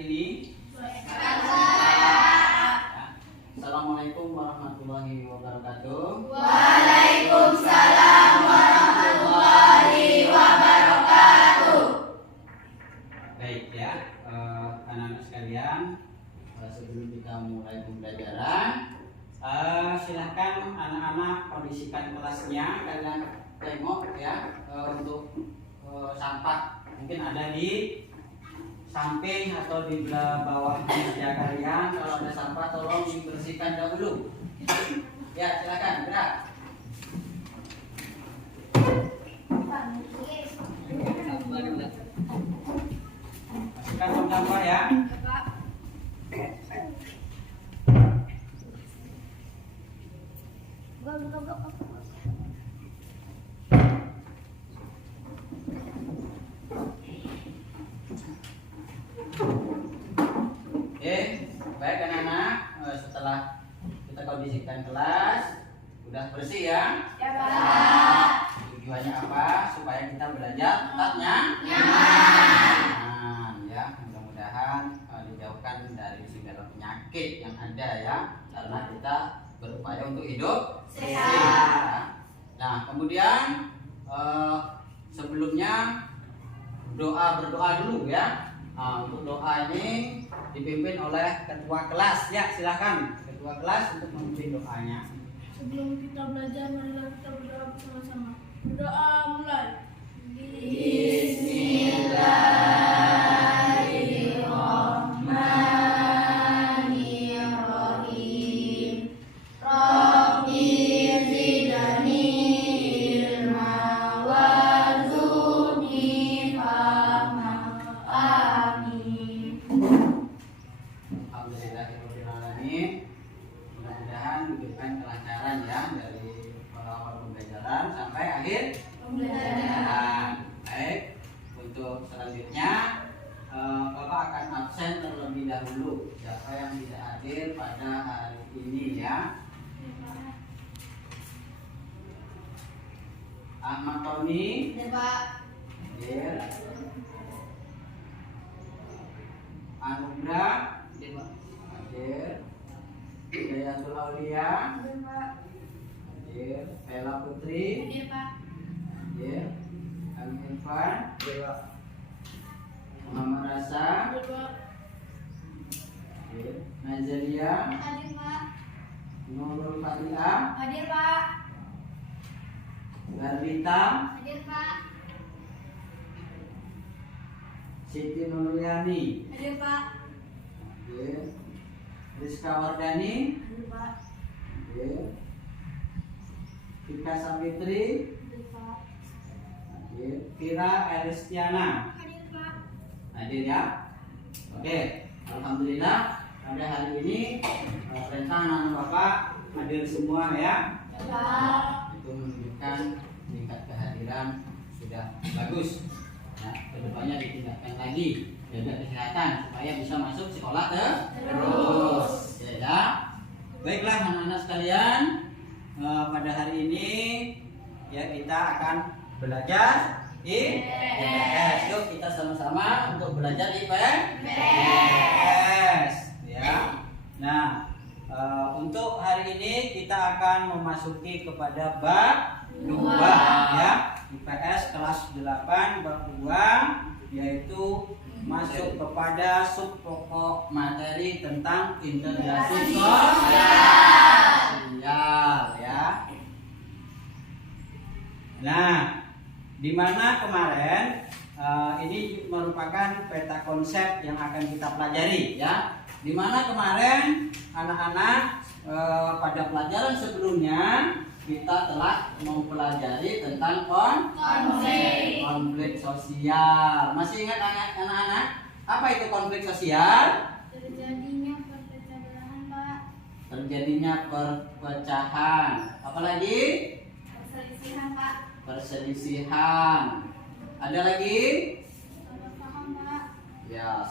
ini? Assalamualaikum warahmatullahi wabarakatuh. Waalaikumsalam warahmatullahi wabarakatuh. Baik ya, anak-anak sekalian, sebelum kita mulai pembelajaran, silahkan anak-anak kondisikan kelasnya. Kalian tengok ya, untuk sampah mungkin ada di samping atau di bawah meja kalian. Kalau ada sampah tolong dibersihkan dahulu. Ya, silakan gerak. Bersihkan tong sampah ya. Oke, baik anak-anak, setelah kita kondisikan kelas, udah bersih ya? Ya, Pak. Tujuannya apa? Supaya kita belajar tetapnya nyaman ya. Mudah-mudahan dijauhkan dari segala penyakit yang ada ya, karena kita berupaya untuk hidup sehat. Nah, kemudian sebelumnya berdoa dulu ya. Untuk doa ini dipimpin oleh ketua kelas ya, silakan ketua kelas untuk memimpin doanya. Sebelum kita belajar, marilah kita berdoa bersama-sama. Berdoa mulai. Bismillahirrahmanirrahim. Rabbi zidni ilma warzuqni fahma. Amin. Alhamdulillahirobbilalamin. Mudah-mudahan diberikan kelancaran ya dari awal pembelajaran sampai akhir pembelajaran. Baik, untuk selanjutnya Bapak akan absen terlebih dahulu. Siapa yang tidak hadir pada hari ini ya? Ahmad Tony Ya, Pak. hadir. Anugrah hadir. Hidayatul Aulia hadir. Ella Putri Hadir, Pak. hadir. Kami Irfan Muhammad Rasa Hadir, Pak. hadir. Nazalia Hadir, Pak. Nurul Fatihah Hadir, Pak. Garbita Hadir, Pak. Siti Nurliani Hadir, Pak. hadir. Rizka Wardani Hadir, Pak. hadir. Vika Savitri Hadir, Pak. hadir. Vira Elistiana Hadir, Pak. hadir ya. Oke, alhamdulillah pada hari ini perintah anak Bapak hadir semua ya. Pak. Itu menunjukkan tingkat kehadiran sudah bagus. Nah, kedepannya ditingkatkan lagi, jaga kesehatan supaya bisa masuk sekolah terus. Ya. Baiklah anak-anak sekalian, pada hari ini ya kita akan belajar IPS. Yuk kita sama-sama untuk belajar IPS. Ya. Nah, untuk hari ini kita akan memasuki kepada bab 2 ya, IPS kelas 8 bab 2, yaitu masuk kepada sub pokok materi tentang integrasi sosial ya. Nah, di mana kemarin ini merupakan peta konsep yang akan kita pelajari ya. Di mana kemarin anak-anak pada pelajaran sebelumnya kita telah mempelajari tentang konflik sosial. Masih ingat anak-anak? Apa itu konflik sosial? Terjadinya perpecahan, Pak. Terjadinya perpecahan. Apalagi? Perselisihan, Pak. Perselisihan. Ada lagi? Salah paham, Pak. Ya,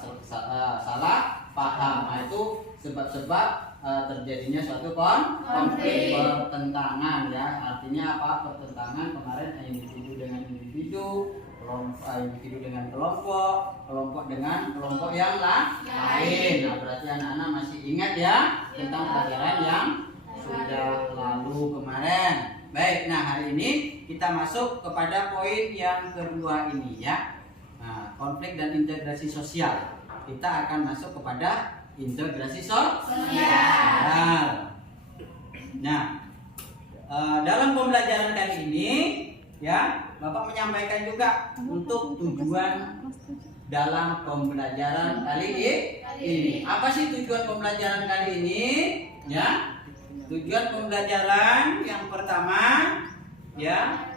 salah paham. Nah, itu sebab-sebab terjadinya suatu konflik, pertentangan ya. Artinya apa? Pertentangan kemarin individu dengan individu, kelompok individu dengan kelompok, kelompok dengan kelompok yang lain. Nah, berarti anak-anak masih ingat ya tentang pelajaran yang sudah lalu kemarin. Baik, nah hari ini kita masuk kepada poin yang kedua ini ya. Nah, konflik dan integrasi sosial. Kita akan masuk kepada integrasi sosial. Nah, dalam pembelajaran kali ini ya, Bapak menyampaikan juga untuk tujuan dalam pembelajaran kali ini. Apa sih tujuan pembelajaran kali ini? Ya, tujuan pembelajaran yang pertama ya,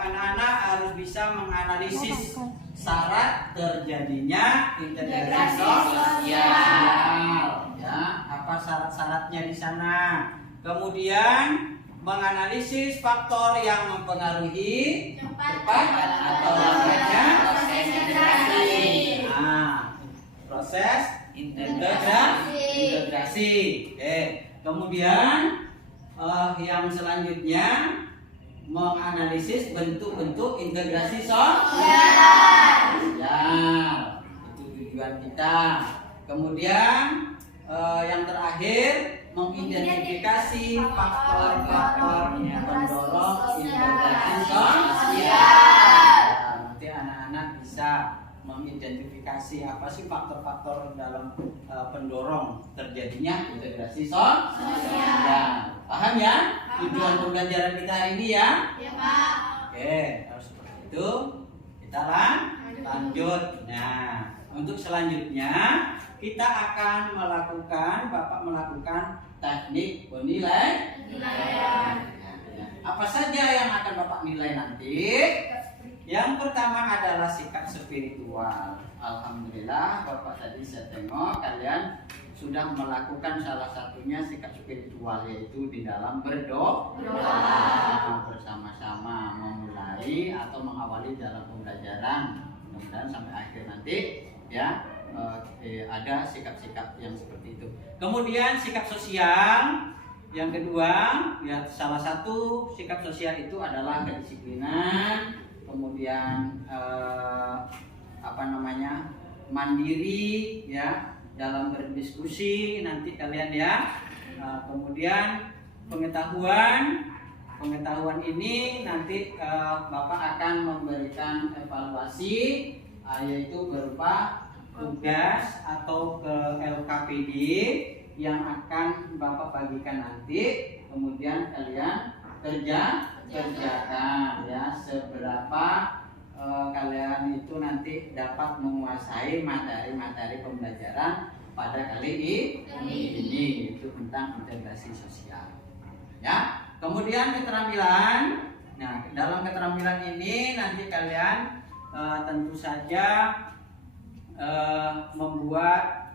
anak-anak harus bisa menganalisis syarat terjadinya integrasi sosial. Ya, apa syarat-syaratnya di sana? Kemudian menganalisis faktor yang mempengaruhi cepat atau lambatnya proses integrasi. Oke. Kemudian yang selanjutnya menganalisis bentuk-bentuk integrasi sosial. Itu tujuan kita. Kemudian yang terakhir mengidentifikasi faktor-faktor yang mendorong integrasi sosial. Nanti anak-anak bisa mengidentifikasi apa sih faktor-faktor dalam pendorong terjadinya integrasi sosial. Paham ya? Tujuan pembelajaran kita hari ini ya? Ya, Pak. Oke, kalau seperti itu kita lanjut. Nah, untuk selanjutnya kita akan Bapak melakukan teknik penilaian. Apa saja yang akan Bapak nilai nanti? Yang pertama adalah sikap spiritual. Alhamdulillah, Bapak tadi saya tengok kalian sudah melakukan salah satunya sikap spiritual, yaitu di dalam berdoa bersama-sama memulai atau mengawali dalam pembelajaran. Mudah-mudahan sampai akhir nanti ya ada sikap-sikap yang seperti itu. Kemudian sikap sosial yang kedua ya, salah satu sikap sosial itu adalah kedisiplinan, kemudian mandiri ya dalam berdiskusi nanti kalian ya. Kemudian pengetahuan ini nanti Bapak akan memberikan evaluasi yaitu berupa tugas atau ke LKPD yang akan Bapak bagikan nanti, kemudian kalian kerjakan ya seberapa kalian itu nanti dapat menguasai materi pembelajaran pada kali ini, itu tentang integrasi sosial ya. Kemudian keterampilan. Nah, dalam keterampilan ini nanti kalian tentu saja membuat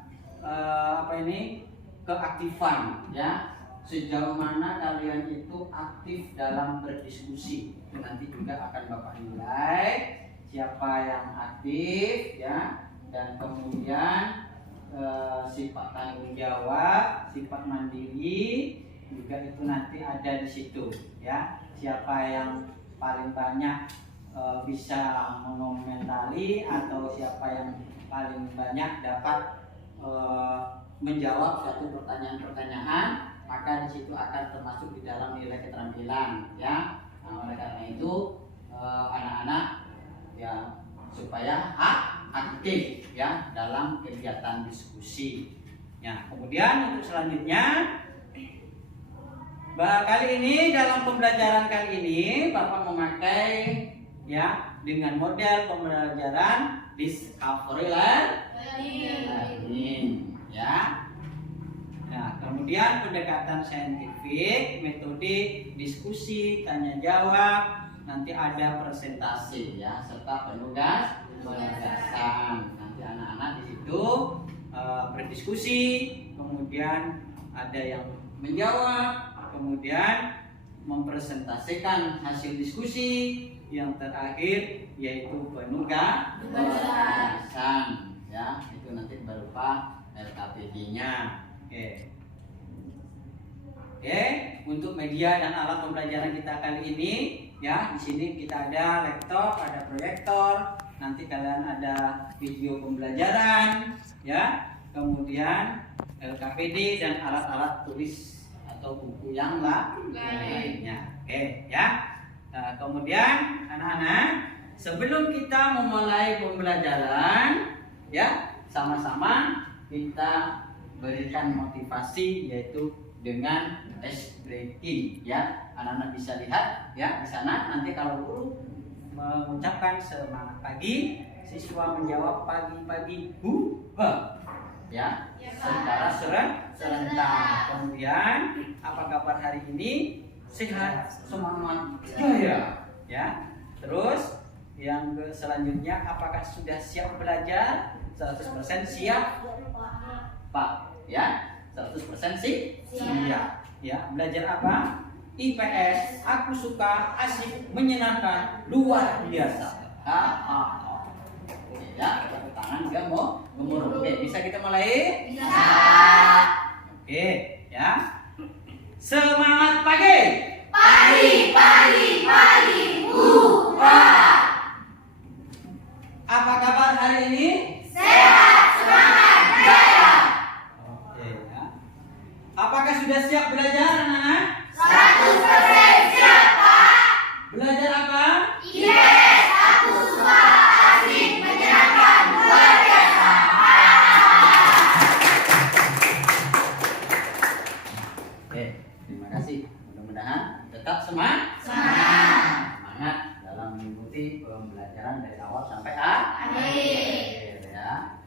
keaktifan ya, sejauh mana kalian itu aktif dalam berdiskusi. Itu nanti juga akan Bapak nilai siapa yang aktif ya, dan kemudian sifat tanggung jawab, sifat mandiri juga itu nanti ada di situ ya. Siapa yang paling banyak bisa mengomentari atau siapa yang paling banyak dapat menjawab suatu pertanyaan-pertanyaan, maka di situ akan termasuk di dalam nilai keterampilan ya. Nah, oleh karena itu anak-anak ya supaya aktif ya dalam kegiatan diskusi. Ya, kemudian untuk selanjutnya kali ini dalam pembelajaran kali ini Bapak memakai ya dengan model pembelajaran discovery learning ya. Nah, kemudian pendekatan saintifik, metode diskusi, tanya jawab, nanti ada presentasi ya, serta penugasan. Nanti anak-anak di situ berdiskusi, kemudian ada yang menjawab, kemudian mempresentasikan hasil diskusi, yang terakhir yaitu penugasan ya, itu nanti berupa LKPD-nya. Oke, untuk media dan alat pembelajaran kita kali ini Ya, di sini kita ada laptop, ada proyektor. Nanti kalian ada video pembelajaran, ya. Kemudian LKPD dan alat-alat tulis atau buku yang lainnya. Oke, ya. Nah, kemudian anak-anak, sebelum kita memulai pembelajaran, ya, sama-sama kita berikan motivasi yaitu dengan ice breaking, ya. Anak-anak bisa lihat ya di sana. Nanti kalau guru mengucapkan semangat pagi, siswa menjawab pagi-pagi ya, secara serentak. Kemudian apa kabar hari ini? Sehat, semangat, jaya, ya. Terus yang selanjutnya, apakah sudah siap belajar? 100% siap, Pak, ya. 100% siap. Ya, belajar apa? IPS, aku suka, asik, menyenangkan, luar biasa. Oke, ya, tepuk tangan juga mau gemuruh. Oke, bisa kita mulai? Bisa. Oke, ya. Semangat pagi. Pagi. Hurrah. Apa kabar hari ini? Sehat, semangat, jaya. Oke, ya. Apakah sudah siap belajar, anak-anak? 100% siap, Pak. Belajar apa? IPS, aku suka, asik, menyenangkan, luar biasa. Oke, terima kasih. Mudah-mudahan tetap semangat dalam mengikuti pembelajaran dari awal sampai akhir, ya.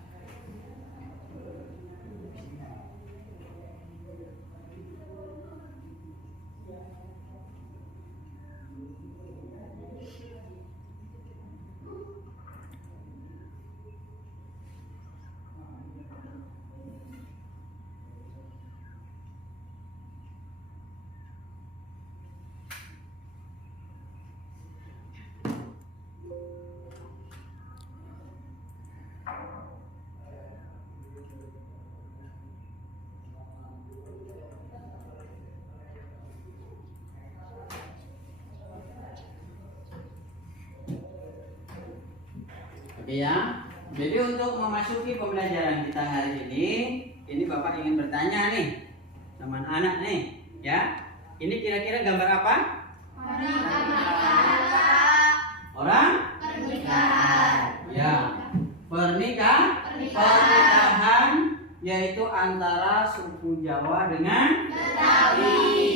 Oke, ya. Jadi untuk memasuki pembelajaran kita hari ini Bapak ingin bertanya nih sama anak nih, ya. Ini kira-kira gambar apa? Orang? Pernikahan. Ya. Pernikahan yaitu antara suku Jawa dengan Betawi.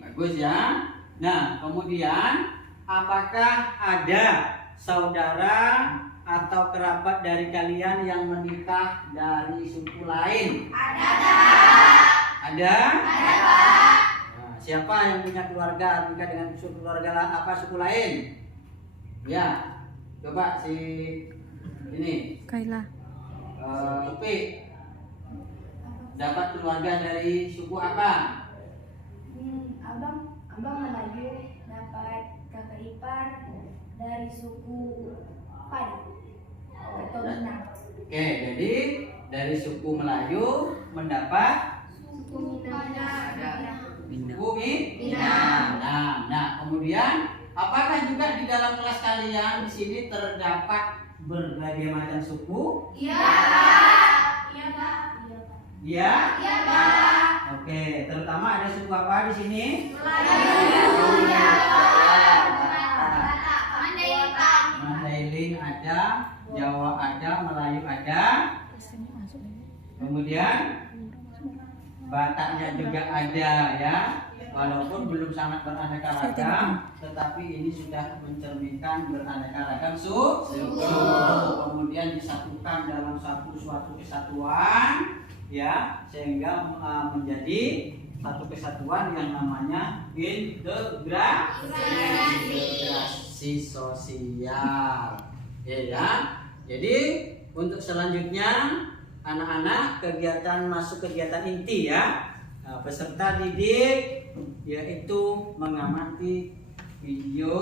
Bagus, ya. Nah, kemudian apakah ada saudara atau kerabat dari kalian yang menikah dari suku lain? Ada, Pak. Nah, siapa yang punya keluarga menikah dengan suku suku lain? Ya, coba si ini. Kaila. Upi dapat keluarga dari suku apa? Abang Melayu dapat kakak ipar dari suku Padi atau Minang. Oke, jadi dari suku Melayu mendapat Suku suku Minang. Nah, kemudian apakah juga di dalam kelas kalian di sini terdapat berbagai macam suku? Iya, Pak. Iya. Iya, Pak. Oke, terutama ada suku apa di sini? Melayu, Jawa, Batak, Mandailing ada, Jawa ada, Melayu ada. Kemudian Bataknya juga ada, ya. Walaupun belum sangat beraneka ragam, tetapi ini sudah mencerminkan beraneka ragam suku. Kemudian disatukan dalam suatu kesatuan, ya, sehingga menjadi satu kesatuan yang namanya integrasi sosial. Ya. Jadi untuk selanjutnya anak-anak masuk kegiatan inti, ya. Peserta didik yaitu mengamati video,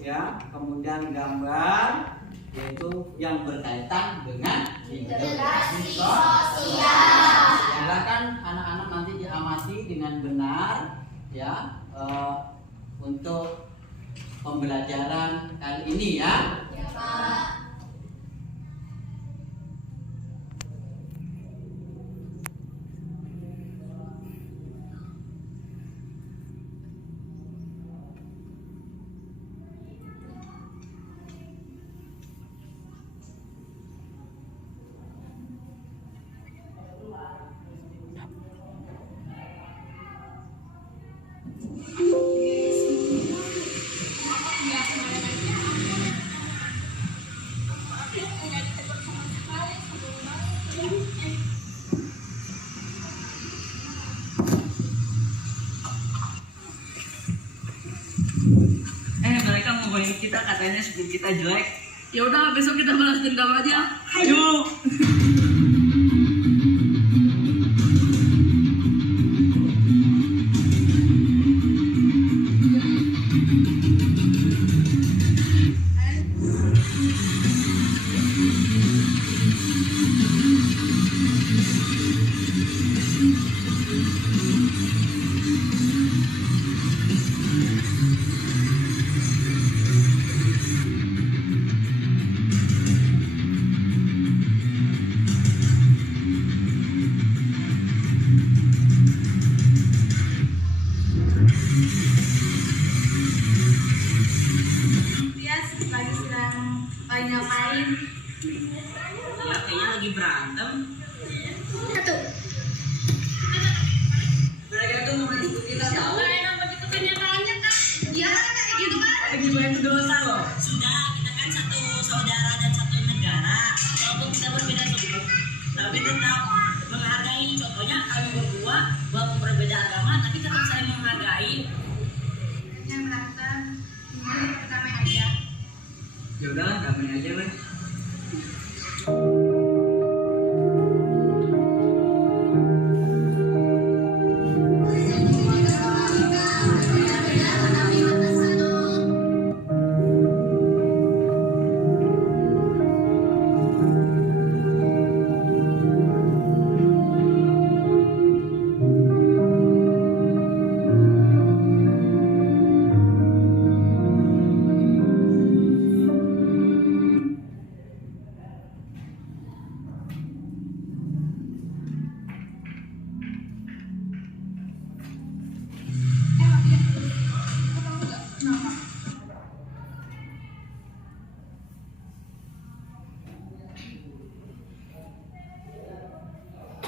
ya, kemudian gambar, yaitu yang berkaitan dengan integrasi sosial. Silakan anak-anak nanti diamati dengan benar, ya, untuk pembelajaran kali ini ya. Ya, Pak. Mereka mau ngomongin kita katanya sebelum kita jelek. Ya udah, besok kita balas dendam aja. Ayo. Lagi ngapain? Ya kayaknya lagi berantem. Satu. Mereka tuh mau menjemput kita tahu. Enak begitu kenyataannya kan? Iya kan kayak gitu kan? Lagi bantu dosa loh. Sudah, kita kan satu saudara dan satu negara. Walaupun kita berbeda suku, tapi tetap menghargai. Contohnya kami berdua walaupun berbeda agama, tapi tetap saling menghargai. Yang berantem, gimana pertama aja? Ya udahlah, damai aja weh.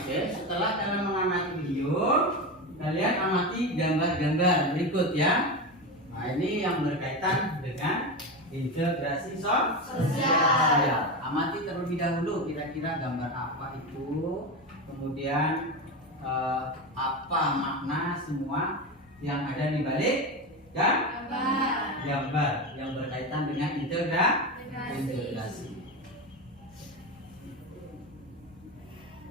Oke, setelah kalian mengamati video, kalian amati gambar-gambar berikut ya. Nah, ini yang berkaitan dengan integrasi sosial. Amati terlebih dahulu kira-kira gambar apa itu, kemudian apa makna semua yang ada di balik gambar yang berkaitan dengan integrasi.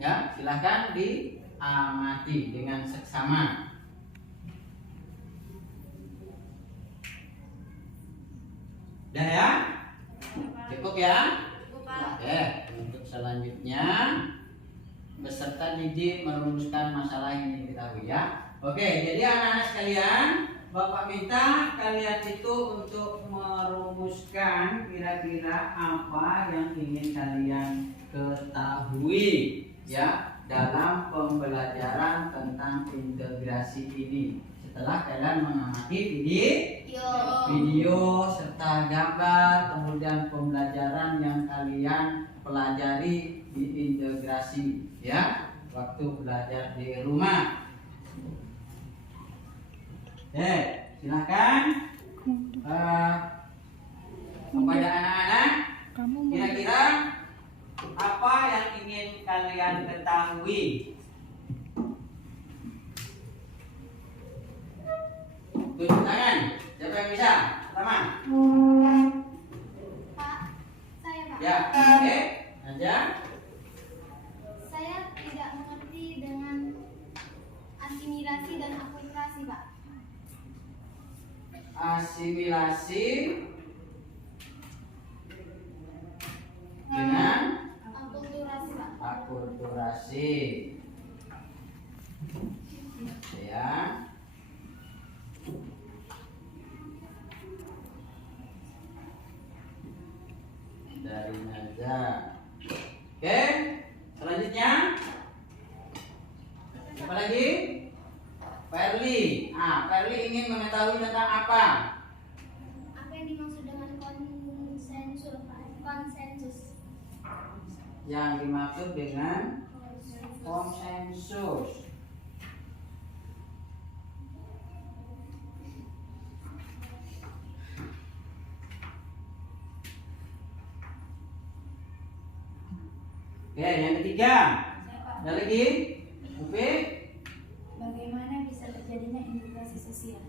Ya, silahkan diamati dengan seksama. Udah ya? Cukup ya? Oke, untuk selanjutnya beserta didik merumuskan masalah yang ingin diketahui ya. Oke, jadi anak-anak sekalian, Bapak minta kalian itu untuk merumuskan kira-kira apa yang ingin kalian ketahui ya dalam pembelajaran tentang integrasi ini. Setelah kalian mengamati video serta gambar, kemudian pembelajaran yang kalian pelajari di integrasi ya waktu belajar di rumah. Silakan kepada anak-anak, kira-kira apa yang ingin kalian ketahui? Tunjuk tangan. Siapa yang bisa? Pertama. Pak, saya Pak. Ya, oke. Aja. Saya tidak mengerti dengan asimilasi dan akulturasi, Pak. Asimilasi dengan Akulturasi, Pak. akulturasi. Ya. Ya. Oke, selanjutnya apa lagi? Perli. Perli ingin mengetahui tentang apa? Apa yang dimaksud dengan konsensus? Konsensus. Yang dimaksud dengan konsensus. Oke, yang ketiga. Ada lagi? Upi? Bagaimana bisa terjadinya integrasi sosial?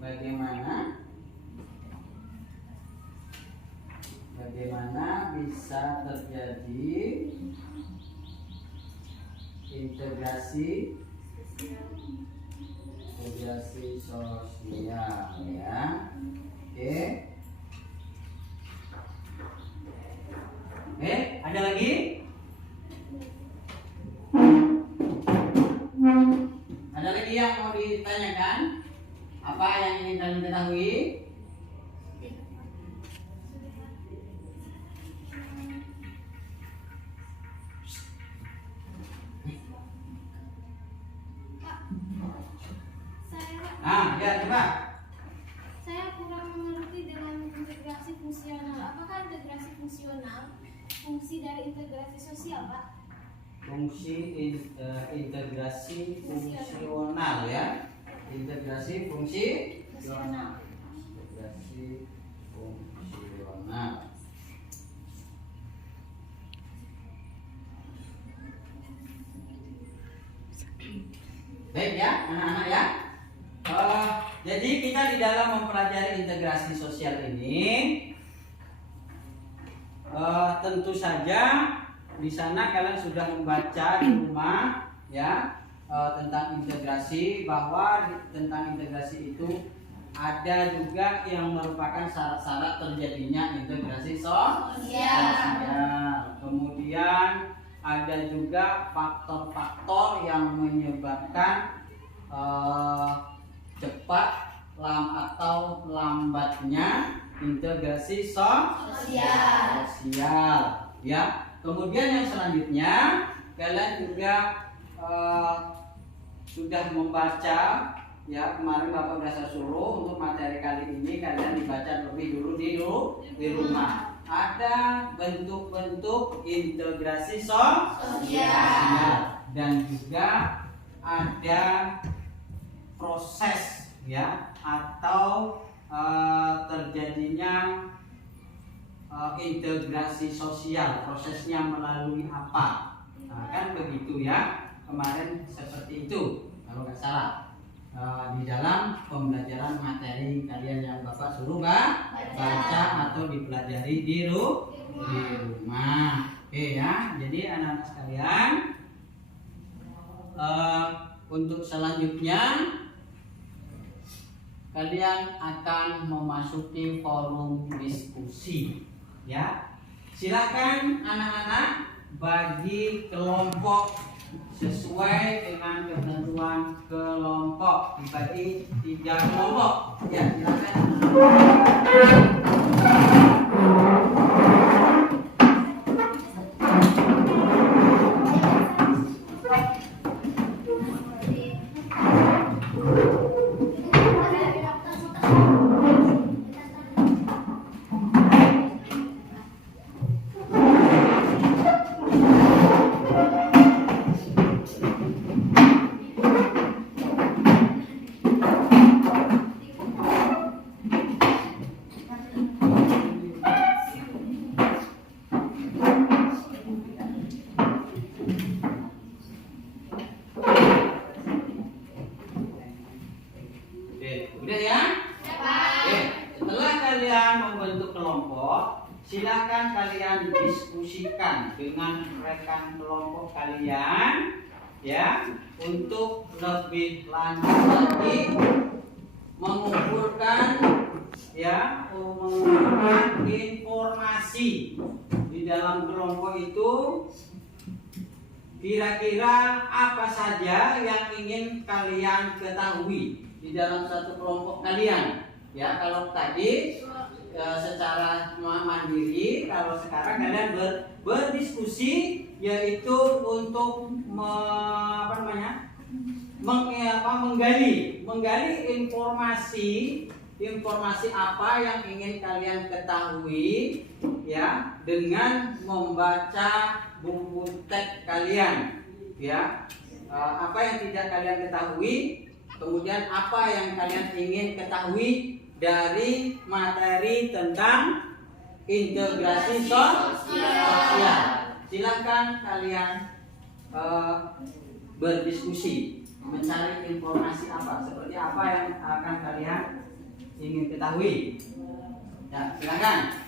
Bagaimana bisa terjadi integrasi sosial ya. Oke. Ada lagi? Ada lagi yang mau ditanyakan? Apa yang ingin kalian ketahui? Ya coba. Saya kurang mengerti dengan integrasi fungsional. Apakah integrasi fungsional fungsi dari integrasi sosial, Pak? Integrasi fungsional ya. Integrasi fungsional. Integrasi fungsional. Baik ya, anak-anak ya. Jadi kita di dalam mempelajari integrasi sosial ini, tentu saja di sana kalian sudah membaca di rumah ya tentang integrasi, bahwa tentang integrasi itu ada juga yang merupakan syarat-syarat terjadinya integrasi sosial. Kemudian ada juga faktor-faktor yang menyebabkan cepat atau lambatnya integrasi sosial ya. Kemudian yang selanjutnya kalian juga sudah membaca ya, kemarin Bapak sudah suruh untuk materi kali ini kalian dibaca lebih dulu di rumah. Ada bentuk-bentuk integrasi sosial dan juga ada proses ya atau terjadinya integrasi sosial, prosesnya melalui apa? Kan begitu ya, kemarin seperti itu kalau nggak salah di dalam pembelajaran materi kalian yang Bapak suruh baca atau dipelajari di rumah. Oke ya, jadi anak-anak sekalian, untuk selanjutnya kalian akan memasuki forum diskusi ya. Silakan anak-anak bagi kelompok sesuai dengan ketentuan kelompok, dibagi 3 kelompok ya. Silakan. Udah ya? Setelah kalian membentuk kelompok, silakan kalian diskusikan dengan rekan kelompok kalian ya, untuk lebih lanjut lagi mengumpulkan informasi di dalam kelompok itu. Kira-kira apa saja yang ingin kalian ketahui di dalam satu kelompok kalian ya. Kalau tadi secara mandiri. Kalau sekarang kalian berdiskusi, yaitu untuk menggali informasi apa yang ingin kalian ketahui, ya, dengan membaca buku teks kalian, ya. Apa yang tidak kalian ketahui, kemudian apa yang kalian ingin ketahui dari materi tentang integrasi sosial. Silakan kalian berdiskusi, mencari informasi seperti apa yang akan kalian ingin ketahui. Ya, silakan.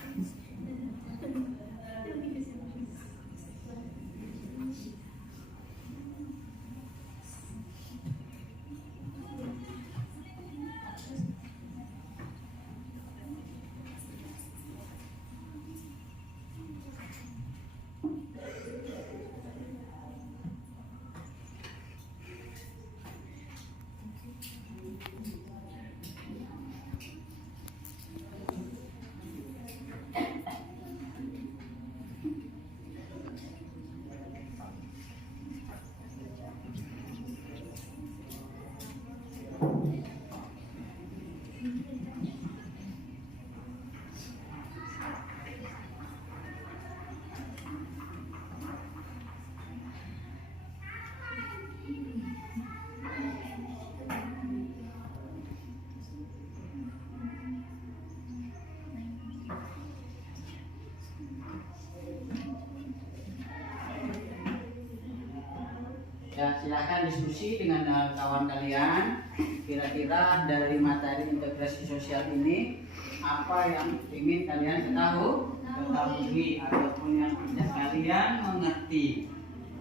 Ya, silakan diskusi dengan kawan kalian. Kira-kira dari materi integrasi sosial ini apa yang ingin kalian ketahui ataupun yang tidak kalian mengerti,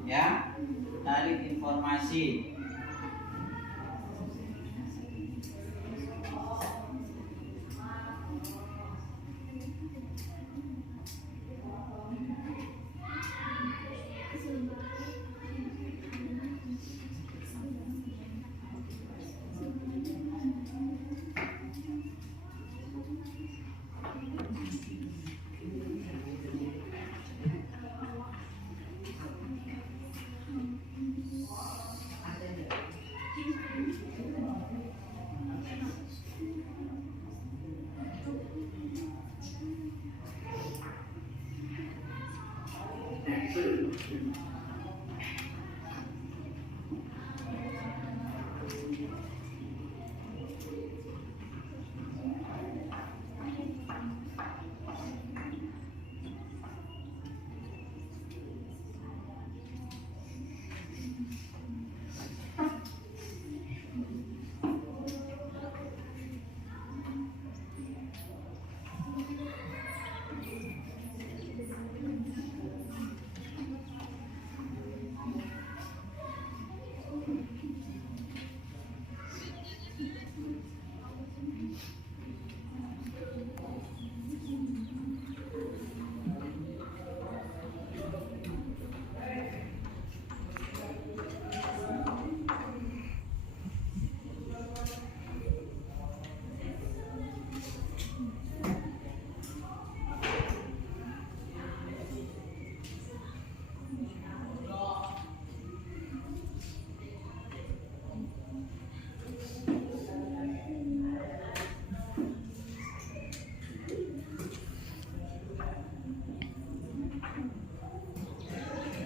ya, dari informasi.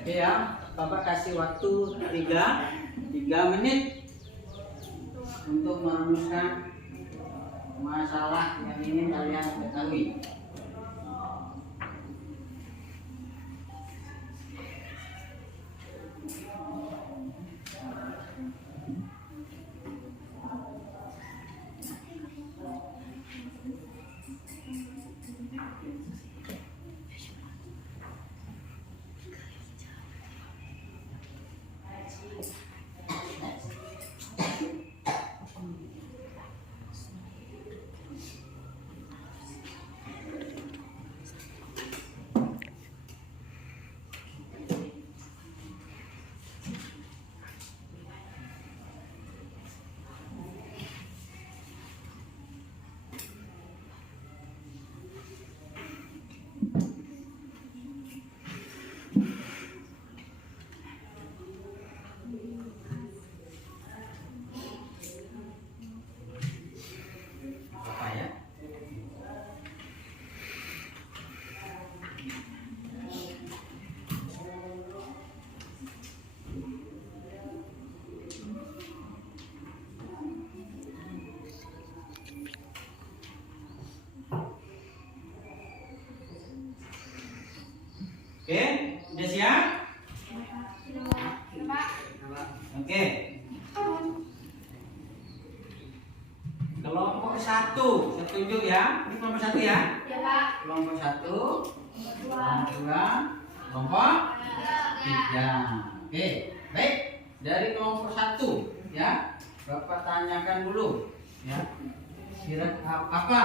Oke ya, Bapak kasih waktu 3 menit untuk merumuskan masalah yang ingin kalian ketahui. Oke. Kelompok 1, saya tunjuk ya. Ini kelompok 1 ya. Ya Pak. Kelompok 1, kelompok 2, kelompok 3. Oke, baik. Dari kelompok 1 ya, Bapak tanyakan dulu ya. Kira apa?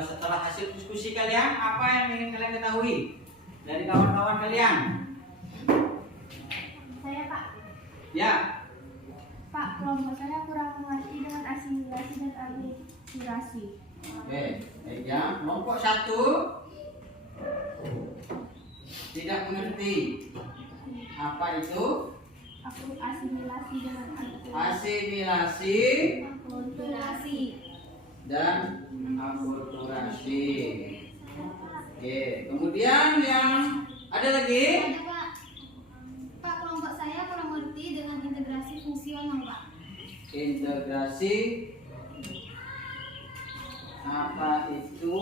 Setelah hasil diskusi kalian, apa yang ingin kalian ketahui dari kawan-kawan kalian? Saya Pak. Ya. Pak, kelompok saya kurang mengerti dengan asimilasi dan akulturasi. Oke, baik ya. Kelompok 1 tidak mengerti. Apa itu? Aku asimilasi dengan Asimilasi akulturasi. dan akulturasi. Oke, kemudian yang ada lagi? Ada Pak. Pak, kelompok saya kurang mengerti dengan integrasi fungsional Pak. Integrasi. Apa itu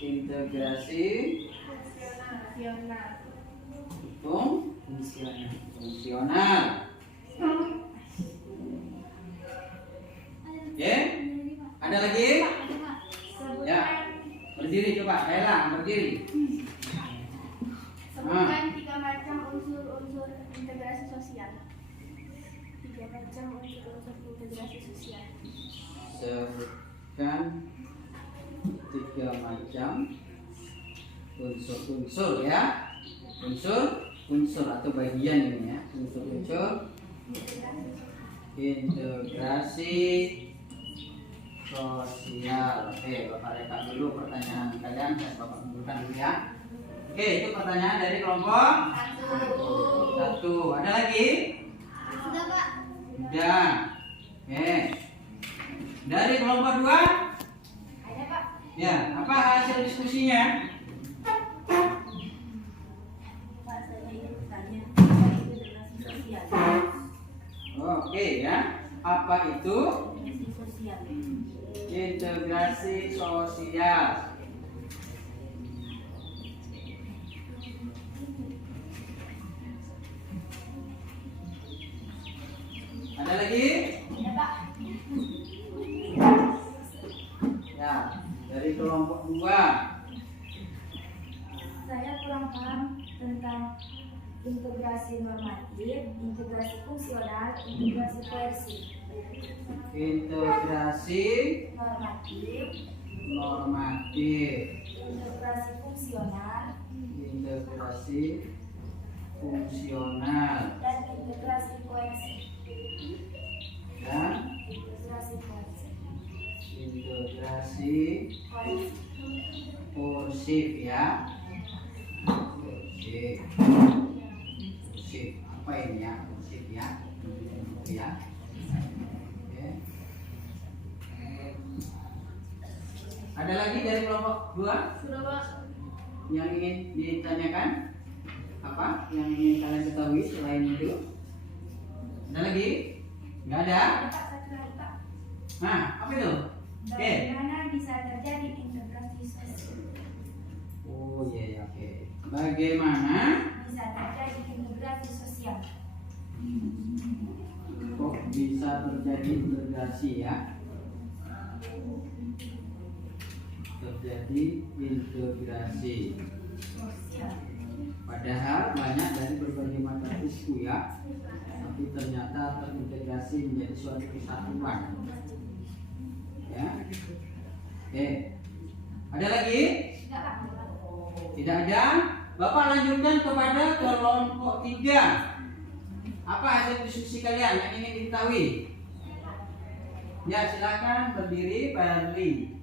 integrasi Fungsional. fungsional? Oke, ada lagi? Ada Pak. Ya, berdiri coba, Kaila, berdiri. Sebutkan 3 macam unsur-unsur integrasi sosial. 3 macam unsur-unsur integrasi sosial. Sebutkan 3 macam unsur-unsur ya. Unsur atau bagian ini ya. Unsur-unsur integrasi sosial. Oke, Bapak rekap dulu pertanyaan kalian. Bapak kumpulkan dulu ya. Oke, itu pertanyaan dari kelompok 1. Ada lagi? Sudah Pak. Sudah. Oke. Dari kelompok 2? Ada Pak. Ya, apa hasil diskusinya? Pak, saya ingin bertanya apa itu integrasi sosial? Oke ya. Apa itu? Integrasi sosial. Integrasi sosial. Ada lagi? Ada Pak. Ya, dari kelompok 2. Saya kurang paham tentang integrasi normatif, integrasi fungsional, integrasi koersif. Integrasi Normatif, normatif, integrasi fungsional, integrasi fungsional, dan integrasi koersif. dan Integrasi koersif. integrasi Koersif. kursif ya. Kursif. Kursif. Apa ini ya? Kursif ya. Ya. Oke. Ada lagi dari kelompok 2 Sudah Pak. yang ingin ditanyakan? Apa yang ingin kalian ketahui selain itu? Ada lagi? Nggak ada? Pak, satu lagi Pak. Nah, apa itu? Oke. Bagaimana bisa terjadi integrasi sosial? Oh iya ya, oke. Bagaimana Bisa terjadi integrasi sosial. kok bisa terjadi integrasi ya? Terjadi integrasi. Sosial. Padahal banyak dari berbagai macam suku ya, tapi ternyata terintegrasi menjadi suatu kesatuan. Ya, oke. Ada lagi? Tidak Pak. Tidak ada. Bapak lanjutkan kepada kelompok 3. Apa hasil diskusi kalian yang ingin diketahui? Ya, silakan berdiri, Perli.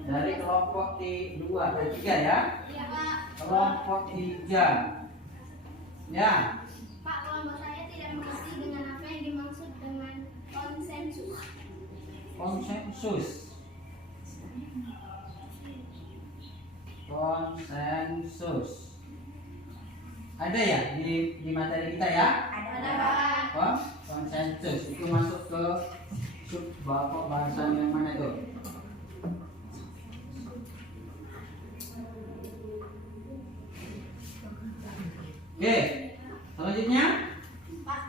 Dari kelompok 2 dan 3 ya. Iya Pak. Kelompok 3. Ya. Pak, kelompok saya tidak mengerti dengan apa yang dimaksud dengan konsensus. Konsensus. Konsensus. Ada ya di materi kita ya? Ada Pak. Konsensus itu masuk ke sub bapak bahasan yang mana itu? Oke, selanjutnya Pak,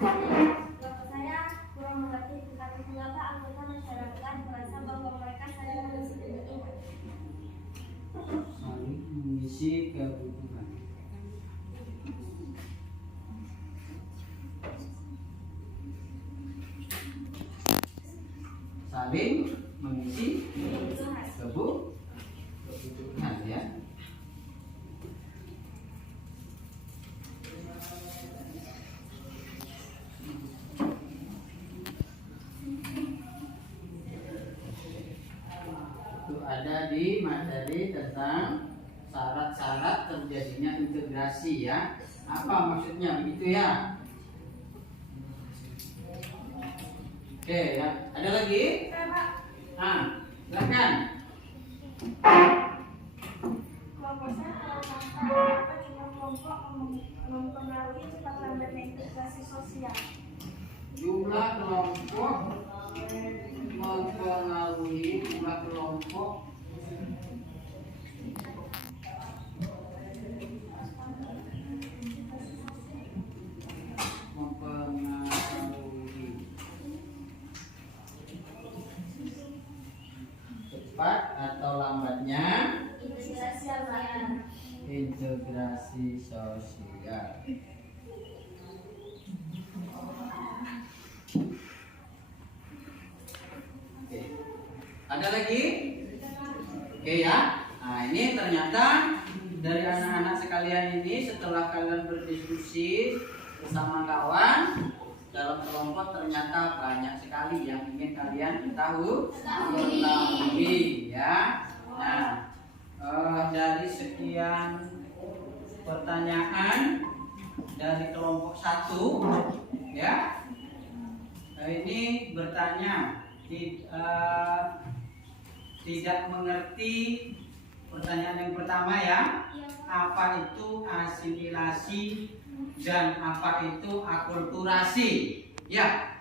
saling mengisi kebutuhan ya. Itu ada di materi tentang syarat-syarat terjadinya integrasi ya. Apa maksudnya begitu ya? Oke ya, ada lagi? Nah, silakan. Kelompok saya apa cuma kelompok mempengaruhi cepat lambatnya integrasi sosial. Jumlah kelompok mempengaruhi jumlah kelompok mempengaruhi cepat atau lambatnya integrasi sosial. Oke. Ada lagi? Oke ya. Nah, ini ternyata dari anak-anak sekalian ini setelah kalian berdiskusi bersama kawan dalam kelompok ternyata banyak sekali yang ingin kalian ketahui ya. Nah, dari sekian pertanyaan dari kelompok 1 ya, ini bertanya tidak mengerti pertanyaan yang pertama ya, apa itu asimilasi dan apa itu akulturasi ya.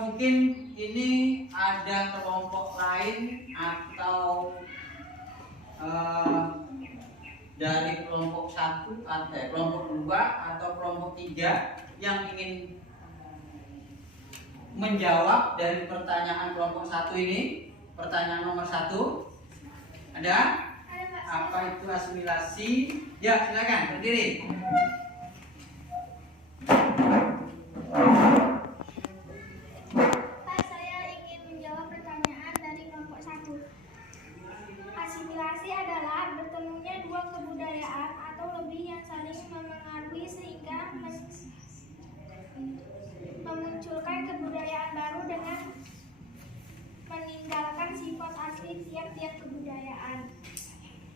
Mungkin ini ada kelompok lain atau dari kelompok 1 atau kelompok 2 atau kelompok 3 yang ingin menjawab dari pertanyaan kelompok 1 ini. Pertanyaan nomor 1 ada? Apa itu asimilasi? Ya, silakan berdiri. Pak, saya ingin menjawab pertanyaan dari kelompok 1. Asimilasi adalah bertemunya dua kebudayaan atau lebih yang saling memengaruhi sehingga memunculkan kebudayaan baru dengan meninggalkan sifat asli tiap-tiap kebudayaan.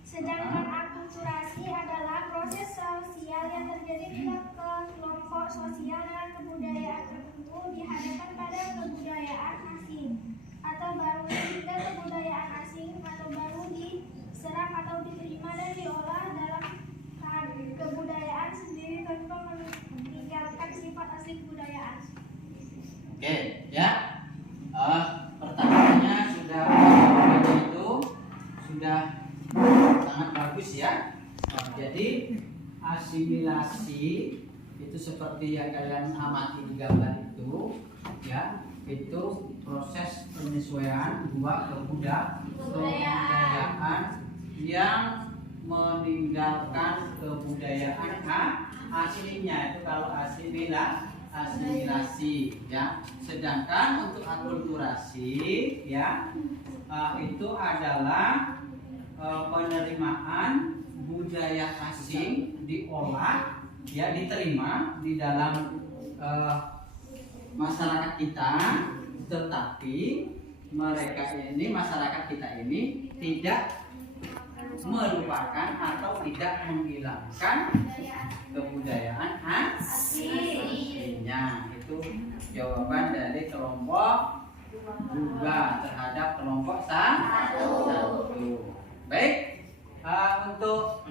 Sedangkan akulturasi adalah proses sosial yang terjadi ketika kelompok sosial dan kebudayaan tertentu dihadapkan pada kebudayaan asing atau baru, sehingga kebudayaan asing atau baru diserap atau diterima dan diolah dalam kebudayaan sendiri tanpa meninggalkan sifat asli kebudayaan. Oke, ya. Pertanyaannya sudah sangat bagus ya. Jadi asimilasi itu seperti yang kalian amati di gambar itu, ya, itu proses penyesuaian dua kebudayaan yang meninggalkan kebudayaan aslinya. Itu kalau asimilasi ya. Sedangkan untuk akulturasi ya, itu adalah penerimaan budaya asing diolah ya, diterima di dalam masyarakat kita, tetapi masyarakat kita ini tidak melupakan atau tidak menghilangkan kebudayaan aslinya. Itu jawaban dari kelompok 2 terhadap kelompok 1. Baik, untuk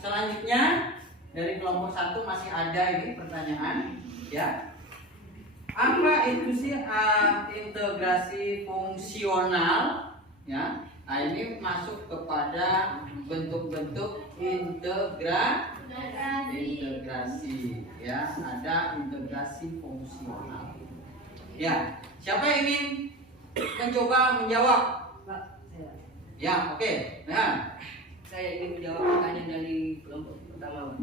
selanjutnya dari kelompok 1 masih ada ini pertanyaan ya. Apa itu sih integrasi fungsional ya? Nah, ini masuk kepada bentuk-bentuk integrasi ya. Ada integrasi fungsional. Ya, siapa yang ingin mencoba menjawab? Ya, oke. Nah, Saya ingin menjawab pertanyaan dari kelompok pertama.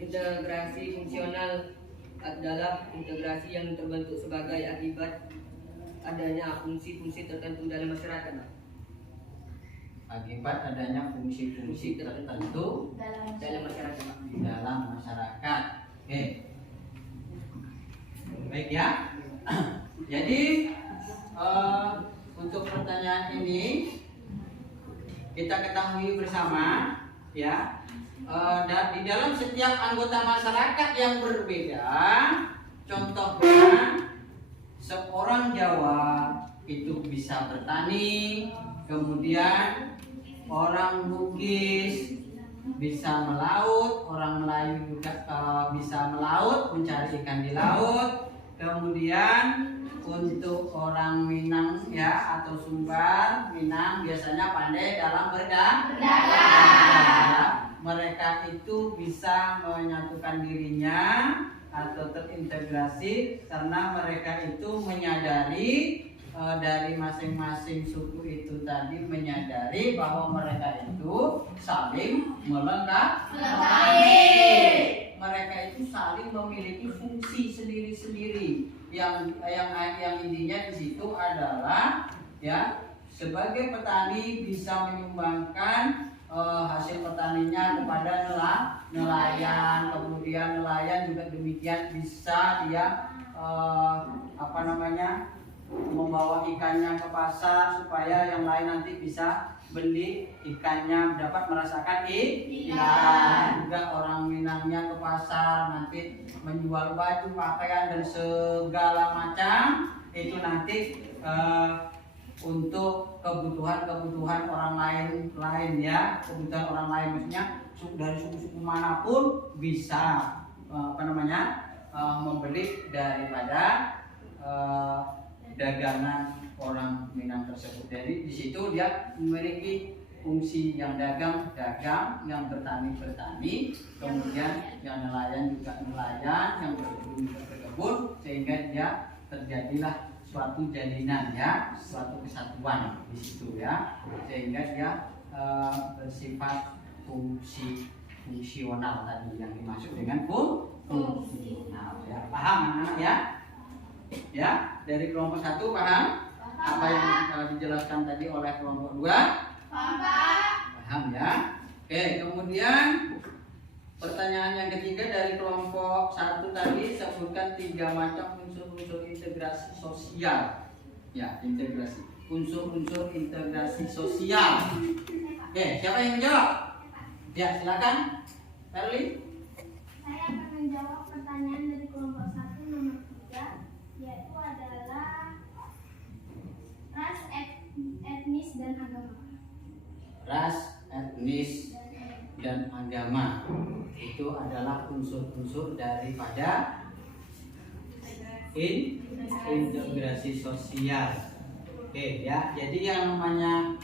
Integrasi fungsional adalah integrasi yang terbentuk sebagai akibat adanya fungsi-fungsi tertentu dalam masyarakat, Pak. Akibat adanya fungsi-fungsi tertentu Dalam masyarakat, Pak. di dalam masyarakat. Oke. Baik ya. Jadi untuk pertanyaan ini kita ketahui bersama ya, dan di dalam setiap anggota masyarakat yang berbeda, contohnya seorang Jawa itu bisa bertani, kemudian orang Bugis bisa melaut, orang Melayu juga bisa melaut, mencari ikan di laut. Kemudian untuk orang Minang ya atau Sumbar, Minang biasanya pandai dalam berdagang. Mereka itu bisa menyatukan dirinya atau terintegrasi karena mereka itu menyadari dari masing-masing suku itu tadi menyadari bahwa mereka itu saling melengkapi. Mereka itu saling memiliki fungsi sendiri-sendiri. Yang intinya di situ adalah ya, sebagai petani bisa menyumbangkan hasil petaninya kepada nelayan, kemudian nelayan juga demikian bisa dia membawa ikannya ke pasar supaya yang lain nanti bisa beli ikannya, dapat merasakan ikan. Juga orang Minangnya ke pasar nanti menjual baju, pakaian dan segala macam itu nanti untuk kebutuhan orang lain ya, kebutuhan orang lain maksudnya dari suku-suku manapun bisa membeli daripada dagangan orang Minang tersebut. Jadi di situ dia memiliki fungsi yang dagang, yang bertani, kemudian yang nelayan juga nelayan, yang berkebun juga berkebun, sehingga dia terjadilah suatu jalinan ya, suatu kesatuan di situ ya, sehingga dia bersifat fungsional tadi yang dimaksud dengan fungsional ya. Paham anak-anak ya? Ya, dari kelompok 1 paham? Apa yang dijelaskan tadi oleh kelompok 2? Paham ya? Oke, kemudian pertanyaan yang ketiga dari kelompok 1 tadi, sebutkan 3 macam unsur-unsur integrasi sosial. Ya, integrasi. Unsur-unsur integrasi sosial. Oke, siapa yang menjawab? Ya, silakan. Erli. Saya akan menjawab pertanyaan dari kelompok 1 nomor 3, yaitu adalah ras, etnis, dan agama. Ras, etnis, dan agama itu adalah unsur-unsur daripada integrasi sosial. Oke ya, jadi yang namanya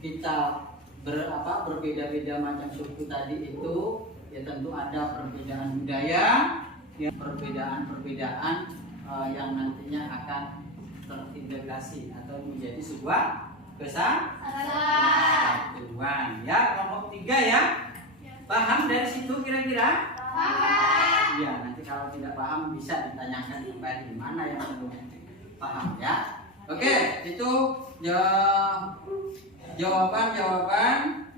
kita berbeda-beda macam suku tadi itu ya tentu ada perbedaan budaya, ya perbedaan yang nantinya akan terintegrasi atau menjadi sebuah kesatuan ya. Kelompok 3 ya, paham dari situ kira-kira? Paham. Ya, nanti kalau tidak paham bisa ditanyakan kembali mana yang belum paham ya. Oke, itu jawaban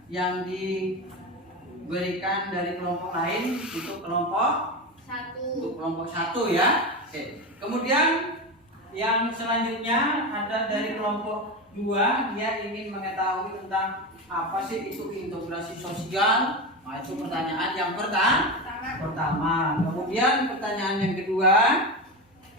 yang diberikan dari kelompok lain untuk kelompok 1 ya. Oke. Kemudian yang selanjutnya ada dari kelompok 2, dia ingin mengetahui tentang apa sih itu integrasi sosial. Nah, itu pertanyaan yang pertama. Kemudian pertanyaan yang kedua,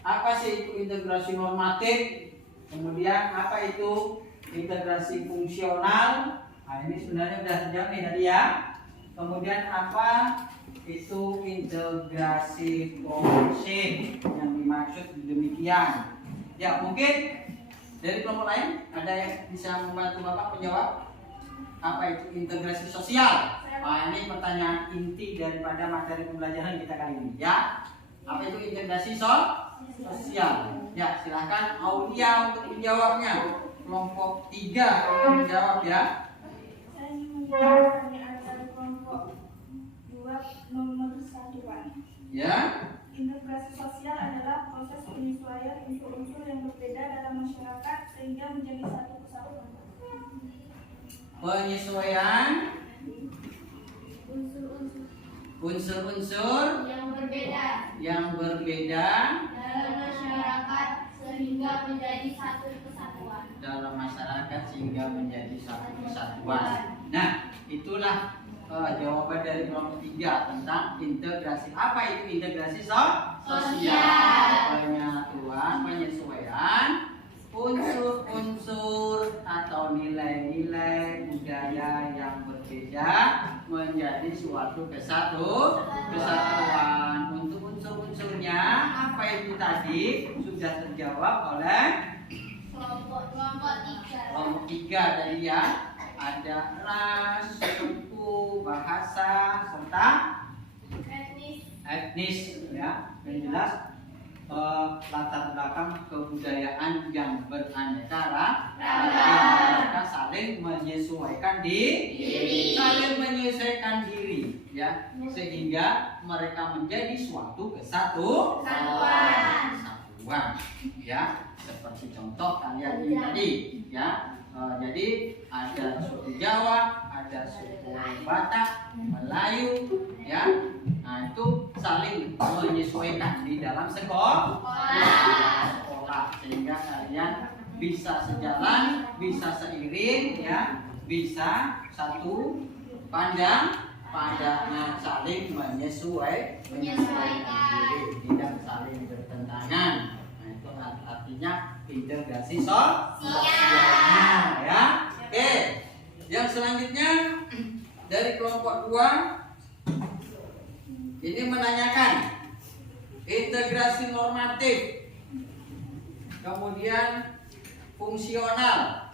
apa sih itu integrasi normatif? Kemudian apa itu integrasi fungsional? Nah, ini sebenarnya sudah terjawab nih tadi ya. Kemudian apa itu integrasi kohesif yang dimaksud demikian? Ya, mungkin dari kelompok lain ada yang bisa membantu Bapak menjawab apa itu integrasi sosial? Nah, ini pertanyaan inti daripada materi pembelajaran kita kali ini ya. Apa itu integrasi sosial? Ya, silahkan Aulia untuk menjawabnya. Kelompok 3 untuk menjawab ya. Saya ingin menjawab pertanyaan dari kelompok 2 nomor 1. Ya. Integrasi sosial adalah proses penyesuaian unsur-unsur penyesuaian unsur-unsur yang berbeda dalam masyarakat sehingga menjadi satu kesatuan. dalam masyarakat sehingga menjadi satu kesatuan. Nah, itulah jawaban dari kelompok 3 tentang integrasi. Apa itu integrasi sosial? Penyatuan, penyesuaian unsur-unsur atau nilai-nilai budaya yang berbeda menjadi suatu kesatuan. Untuk unsur-unsurnya apa itu tadi sudah terjawab oleh Kelompok 3 tadi ya. Ada ras, suku, bahasa, serta etnis ya. Yang jelas latar belakang kebudayaan yang beraneka ragam. Mereka saling menyesuaikan diri ya, sehingga mereka menjadi suatu kesatuan ya. Seperti contoh kalian ini tadi ya. Jadi ada suku Jawa, ada suku Batak, Melayu ya. Nah, itu saling menyesuaikan di dalam sekolah sehingga kalian bisa sejalan, bisa seiring ya, bisa satu pandangan, saling menyesuaikan diri, tidak saling bertentangan. Artinya integrasi sosialnya ya. Oke. Yang selanjutnya dari kelompok 2 ini menanyakan integrasi normatif, kemudian fungsional,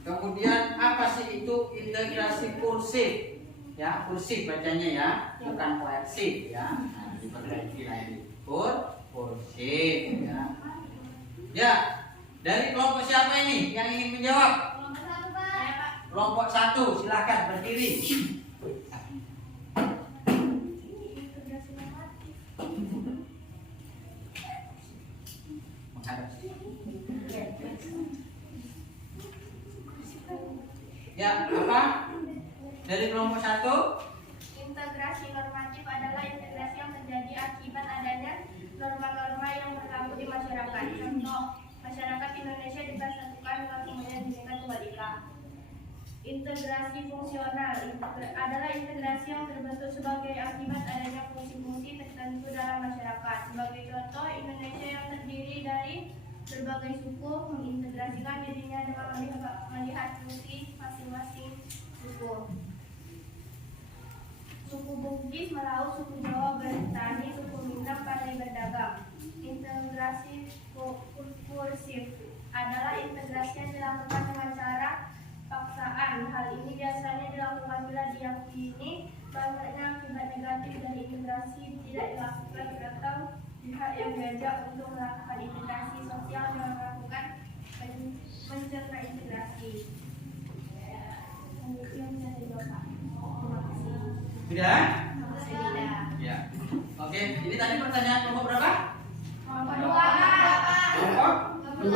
kemudian apa sih itu integrasi kursif ya, kursif bacanya ya, bukan koersif ya. Nah, diperbaiki lagi kursif ya. Ya, dari kelompok siapa ini yang ingin menjawab? Kelompok 1, silakan berdiri. Ya, apa? Dari kelompok 1? Integrasi normatif adalah integrasi yang terjadi akibat adanya norma-norma yang berlaku di masyarakat. Contoh, masyarakat Indonesia dipersatukan dengan kemudian Bhinneka Tunggal Ika. Integrasi fungsional adalah integrasi yang terbentuk sebagai akibat adanya fungsi-fungsi tertentu dalam masyarakat. Sebagai contoh, Indonesia yang terdiri dari berbagai suku mengintegrasikan dirinya dengan melihat fungsi masing-masing suku. Suku Bugis melaut, suku Jawa bertani, suku Minang pandai berdagang. Integrasi kursif adalah integrasi yang dilakukan dengan cara paksaan. Hal ini biasanya dilakukan bila diyakini banyaknya akibat negatif dari integrasi tidak dilakukan atau pihak yang diajak untuk melakukan integrasi sosial yang melakukan mencerna integrasi. Sudah? Ya. Oke, ini tadi pertanyaan kelompok berapa? Kelompok 2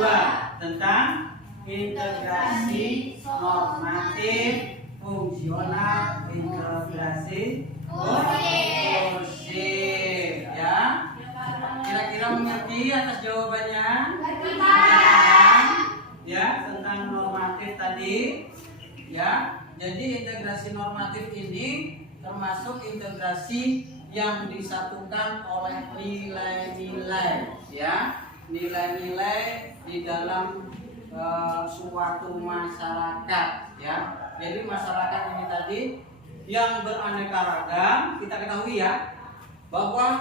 tentang integrasi normatif, fungsional, integrasi kursif ya. Kira-kira mengerti atas jawabannya? Ya, tentang normatif tadi ya. Jadi integrasi normatif ini termasuk integrasi yang disatukan oleh nilai-nilai ya, nilai-nilai di dalam suatu masyarakat ya. Jadi masyarakat ini tadi yang beraneka ragam, kita ketahui ya bahwa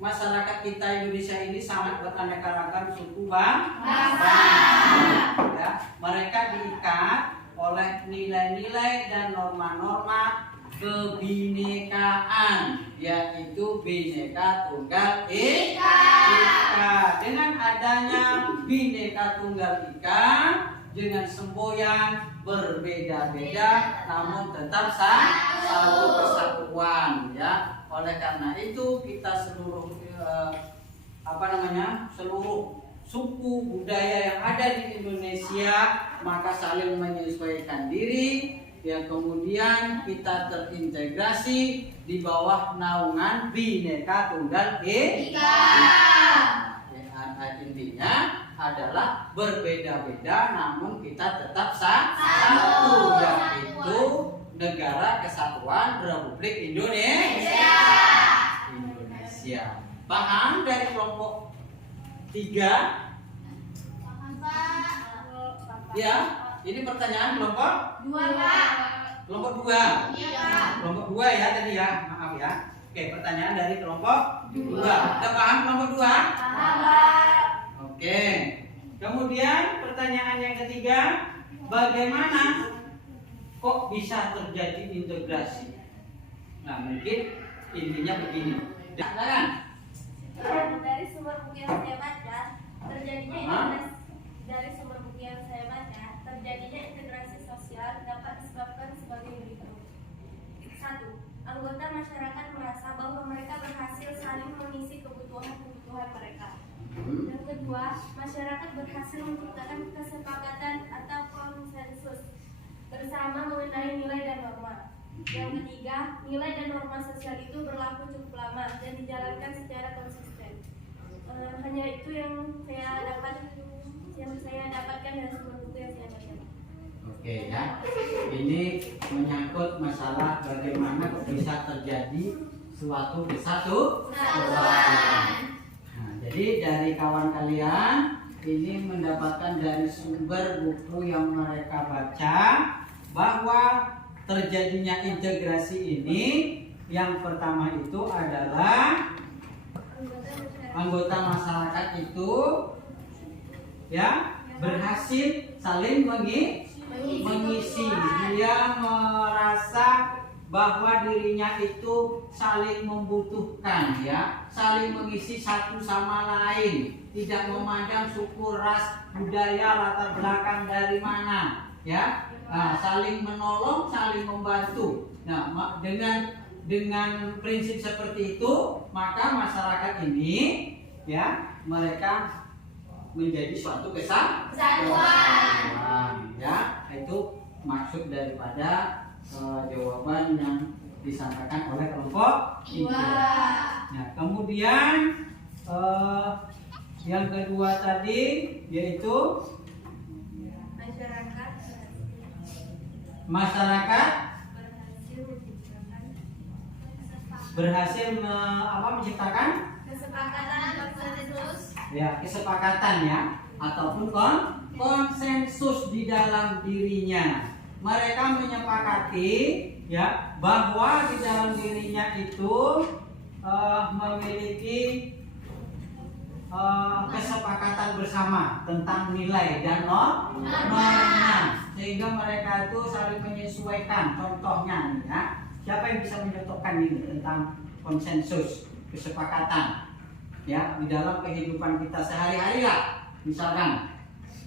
masyarakat kita Indonesia ini sangat beraneka ragam suku bangsa ya. Mereka diikat oleh nilai-nilai dan norma-norma kebinekaan, yaitu Bhinneka Tunggal Ika. Dengan adanya Bhinneka Tunggal Ika, dengan semboyan berbeda-beda namun tetap satu kesatuan ya. Oleh karena itu kita seluruh seluruh suku budaya yang ada di Indonesia, maka saling menyesuaikan diri, yang kemudian kita terintegrasi di bawah naungan Bhinneka Tunggal Ika. Intinya adalah berbeda-beda namun kita tetap satu, yaitu Negara Kesatuan Republik Indonesia. Paham dari kelompok 3? Ya, ini pertanyaan kelompok 2, kelompok 2. Kelompok 2 ya tadi ya, maaf ya. Oke, pertanyaan dari kelompok 2. Udah paham kelompok 2? Oke. Kemudian pertanyaan yang ketiga, bagaimana kok bisa terjadi integrasi? Nah, mungkin intinya begini. Silakan. Dari sumber buku yang saya baca, terjadinya integrasi. Dari sumber buku yang saya baca, terjadinya integrasi sosial dapat disebabkan sebagai berikut. 1. Anggota masyarakat merasa bahwa mereka berhasil saling mengisi kebutuhan mereka. Yang kedua, masyarakat berhasil menciptakan kesepakatan atau konsensus bersama mengenai nilai dan norma. Yang ketiga, nilai dan norma sosial itu berlaku cukup lama dan dijalankan secara konsisten. Hanya itu yang saya dapatkan dari sumber buku yang saya baca. Oke ya, ini menyangkut masalah bagaimana kok bisa terjadi suatu kesatuan. Nah, jadi dari kawan kalian ini mendapatkan dari sumber buku yang mereka baca bahwa terjadinya integrasi ini yang pertama itu adalah anggota masyarakat itu ya berhasil saling mengisi. Dia merasa bahwa dirinya itu saling membutuhkan ya, saling mengisi satu sama lain, tidak memandang suku, ras, budaya, latar belakang dari mana ya. Saling menolong, saling membantu. Nah, dengan prinsip seperti itu, maka masyarakat ini ya mereka menjadi suatu kesatuan. Ya, itu maksud daripada jawaban yang disampaikan oleh kelompok 3. Nah, kemudian yang kedua tadi yaitu masyarakat berhasil menciptakan kesepakatan ya ataupun konsensus di dalam dirinya. Mereka menyepakati ya bahwa di dalam dirinya itu memiliki kesepakatan bersama tentang nilai dan norma, sehingga mereka itu saling menyesuaikan. Contohnya nih ya, siapa yang bisa mencontohkan ini tentang konsensus kesepakatan ya di dalam kehidupan kita sehari-hari lah. Misalkan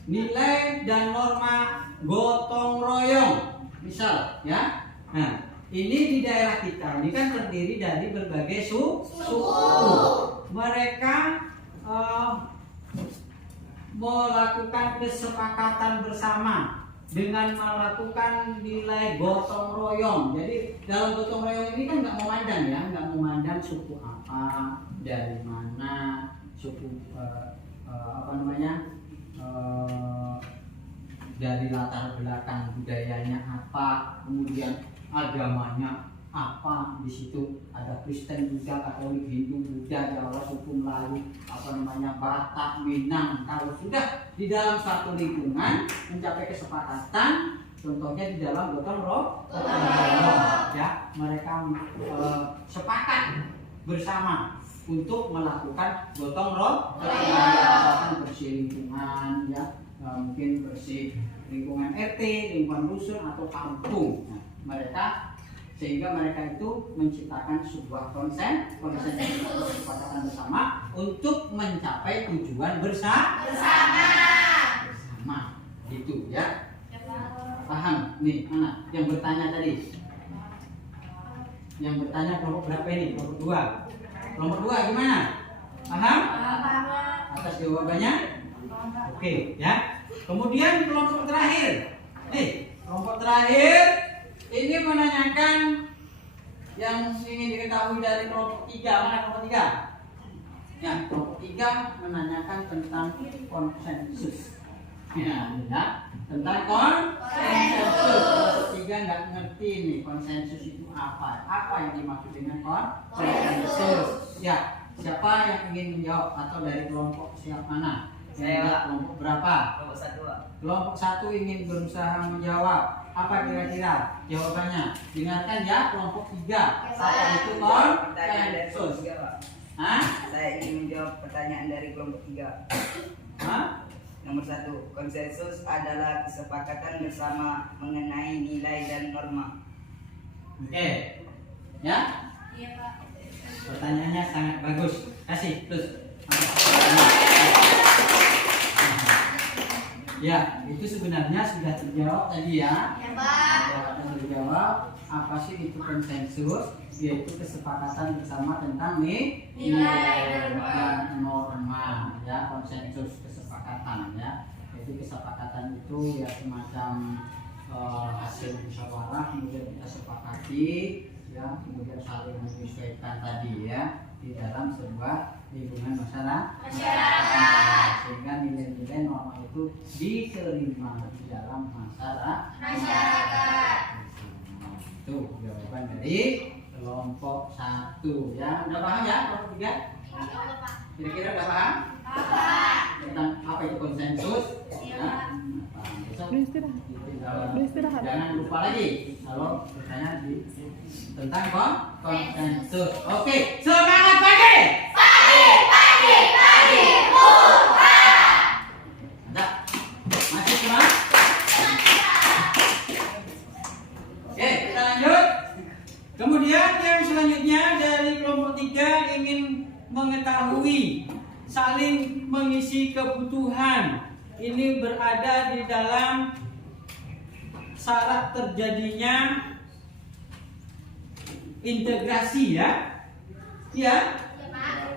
nilai dan norma gotong royong misal ya. Nah, ini di daerah kita ini kan terdiri dari berbagai suku. Mereka melakukan kesepakatan bersama dengan melakukan nilai gotong royong. Jadi dalam gotong royong ini kan nggak memandang suku apa, dari mana, suku dari latar belakang budayanya apa, kemudian agamanya apa. Di situ ada Kristen, Buddha, Katolik, Hindu, Buddha, Jawa, suku Melayu, Batak, Minang. Kalau sudah di dalam satu lingkungan mencapai kesepakatan, contohnya di dalam gotong royong ya, mereka sepakat bersama untuk melakukan gotong royong, bersih lingkungan ya, mungkin bersih lingkungan RT, lingkungan dusun atau kampung. Nah, sehingga mereka itu menciptakan sebuah kesepakatan bersama untuk mencapai tujuan bersama gitu ya. Paham nih anak yang bertanya tadi, yang bertanya kelompok berapa ini? Kelompok 2 gimana? Paham? Atas jawabannya Oke, ya. Kemudian kelompok terakhir. Kelompok terakhir ini menanyakan yang ingin diketahui dari kelompok 3. Mana kelompok 3? Ya, kelompok 3 menanyakan tentang konsensus. Ya, tentang konsensus. Kelompok 3 nggak ngerti nih konsensus itu apa. Apa yang dimaksud dengan konsensus? Ya, siapa yang ingin menjawab atau dari kelompok siapa mana? Saya. Kelompok berapa? Kelompok 1. Kelompok 1 ingin berusaha menjawab. Apa kira-kira jawabannya? Dengarkan ya, kelompok 3. Apa itu Pertanyaan dari kelompok konsensus? 3, Pak. Hah? Saya ingin menjawab pertanyaan dari kelompok 3. Hah? Nomor 1, konsensus adalah kesepakatan bersama mengenai nilai dan norma. Oke. Ya? Iya, Pak. Pertanyaannya sangat bagus. Kasih, terus. Ya, itu sebenarnya sudah terjawab tadi ya. Ya, Pak. Sudah terjawab. Apa sih itu konsensus? Yaitu kesepakatan bersama tentang nilai dan norma. Ya, konsensus kesepakatan ya. Jadi kesepakatan itu ya semacam hasil musyawarah kemudian kita sepakati ya, kemudian saling menyesuaikan tadi ya di dalam sebuah lingkungan masyarakat sehingga nilai-nilai norma itu diterima di dalam masyarakat. Itu jawaban dari kelompok 1 ya. Udah paham ya kelompok 3? Kira-kira udah paham? Tentang apa itu konsensus? Ya. Besok jangan lupa lagi kalau bertanya tentang konsensus. Oke, semangat pagi! Ada? Masih semua? Oke, kita lanjut. Kemudian yang selanjutnya dari kelompok 3 ingin mengetahui saling mengisi kebutuhan. Ini berada di dalam syarat terjadinya integrasi ya. Ya.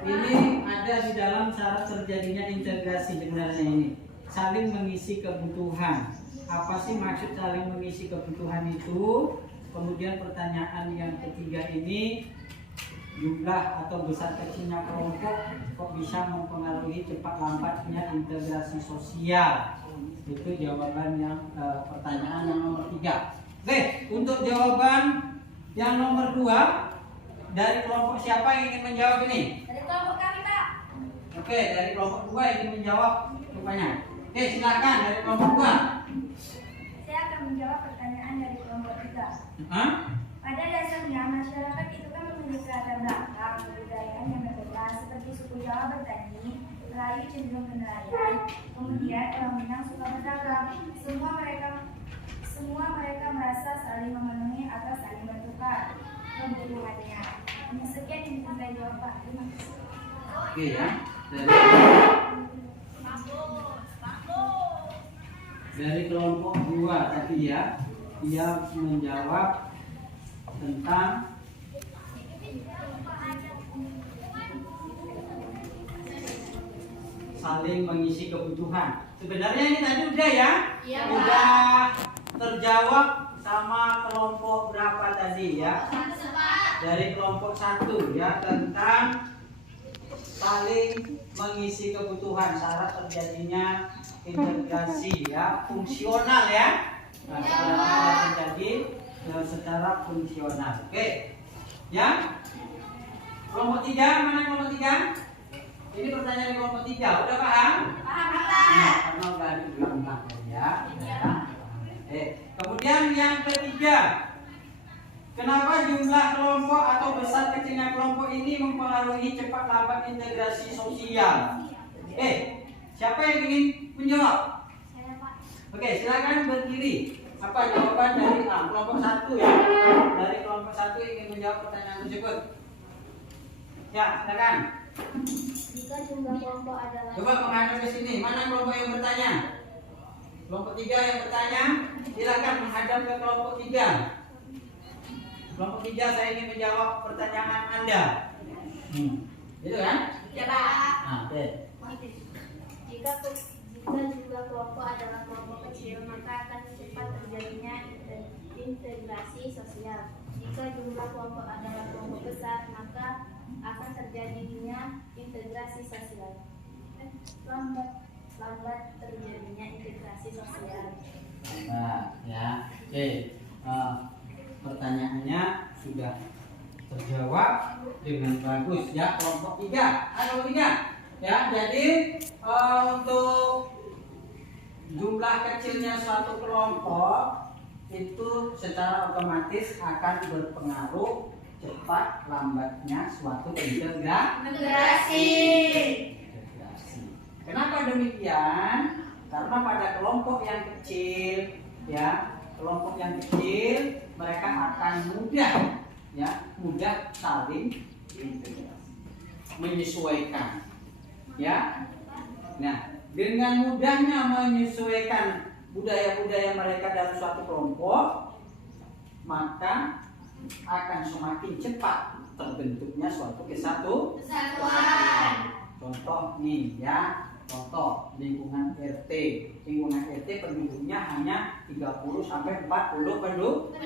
Ini ada di dalam syarat terjadinya integrasi sebenarnya ini. Saling mengisi kebutuhan. Apa sih maksud saling mengisi kebutuhan itu? Kemudian pertanyaan yang ketiga ini, jumlah atau besar kecilnya kelompok kok bisa mempengaruhi cepat lambatnya integrasi sosial? Itu jawaban yang pertanyaan yang nomor 3. Oke, untuk jawaban yang nomor 2 dari kelompok siapa yang ingin menjawab ini? Dari kelompok kami, Pak. Oke, dari kelompok 2 yang ingin menjawab rupanya. Oke, silakan dari kelompok 2. Saya akan menjawab pertanyaan dari kelompok 3. Hah? Pada dasarnya masyarakat itu kan memiliki latar belakang kebudayaan yang berbeda seperti suku Jawa bertani, Melayu cenderung ke nelayan, kemudian orang Minang suka berdagang. Semua mereka merasa saling memenuhi atau saling bertukar kebutuhannya. Sekian yang bisa saya jawab, Pak. Terima kasih. Oke ya. Dari kelompok 2 tadi ya, dia menjawab tentang saling mengisi kebutuhan. Sebenarnya ini tadi udah ya, udah terjawab sama kelompok berapa tadi ya? Dari kelompok 1 ya, tentang saling mengisi kebutuhan, syarat terjadinya integrasi ya, fungsional ya. Nah, terjadi secara fungsional. Oke. Ya. Kelompok 3, mana kelompok 3? Ini pertanyaan kelompok 3. Udah paham? Paham, Pak. Nah, karena udah diulang-ulang ya. Kemudian yang ketiga, kenapa jumlah kelompok atau besar kecilnya kelompok ini mempengaruhi cepat lambat integrasi sosial? Siapa yang ingin menjawab? Saya, Pak. Oke, silakan berdiri. Apa jawaban dari kelompok 1 ya? Dari kelompok 1 ingin menjawab pertanyaan tersebut. Ya, silakan. Jika jumlah kelompok adalah Coba menghadap ke sini. Mana kelompok yang bertanya? Kelompok 3 yang bertanya, silakan menghadap ke kelompok 3. Kelompok 3 saya ingin menjawab pertanyaan Anda. Itu kan? Ya, Pak. Nah, oke. Jika jumlah kelompok adalah kelompok kecil, maka akan cepat terjadinya integrasi sosial. Jika jumlah kelompok adalah kelompok besar, maka akan terjadinya integrasi sosial. Lambat terjadinya integrasi sosial. Nah, ya. Oke. Pertanyaannya sudah terjawab dengan bagus ya. Kelompok 3. Ada 3. Ya, jadi untuk jumlah kecilnya suatu kelompok itu secara otomatis akan berpengaruh cepat lambatnya suatu integrasi. Kenapa demikian? Karena pada kelompok yang kecil, ya, kelompok yang kecil mereka akan mudah saling integrasi, menyesuaikan, ya. Nah, dengan mudahnya menyesuaikan budaya-budaya mereka dalam suatu kelompok, maka akan semakin cepat terbentuknya suatu kesatuan. Contoh nih ya, contoh lingkungan RT. Lingkungan RT penduduknya hanya 30 sampai 40 penduduk.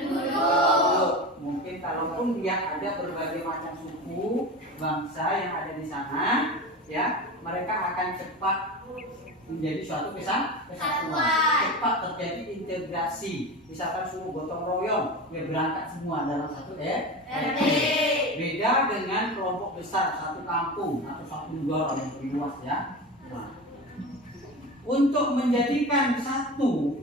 Mungkin kalaupun dia ada berbagai macam suku, bangsa yang ada di sana, ya, mereka akan cepat menjadi suatu kesatuan. Cepat terjadi integrasi. Misalkan suku gotong royong, ya berangkat semua dalam satu RT. Beda dengan kelompok besar, satu kampung atau satu negara yang lebih luas ya. Nah, untuk menjadikan satu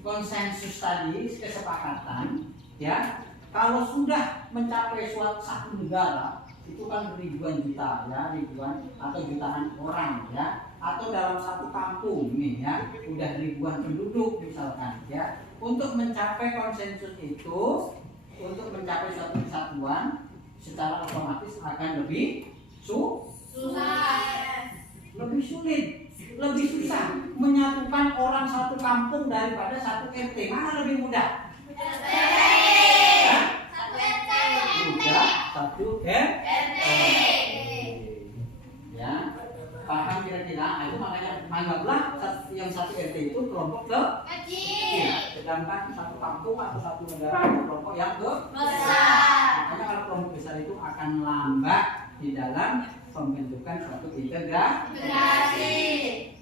konsensus tadi, kesepakatan, ya, kalau sudah mencapai satu negara, itu kan ribuan juta ya, ribuan atau jutaan orang ya, atau dalam satu kampung nih ya, udah ribuan penduduk misalkan ya. Untuk mencapai konsensus itu, untuk mencapai suatu kesatuan, secara otomatis akan lebih lebih sulit, lebih susah menyatukan orang satu kampung daripada satu RT. Mana lebih mudah? Satu RT. Ya, paham kira-kira? Nah, itu makanya anggaplah yang satu RT itu kelompok kecil, sedangkan satu kampung atau satu negara itu kelompok yang besar. Makanya kalau kelompok besar itu akan lambat di dalam pembentukan suatu integrasi.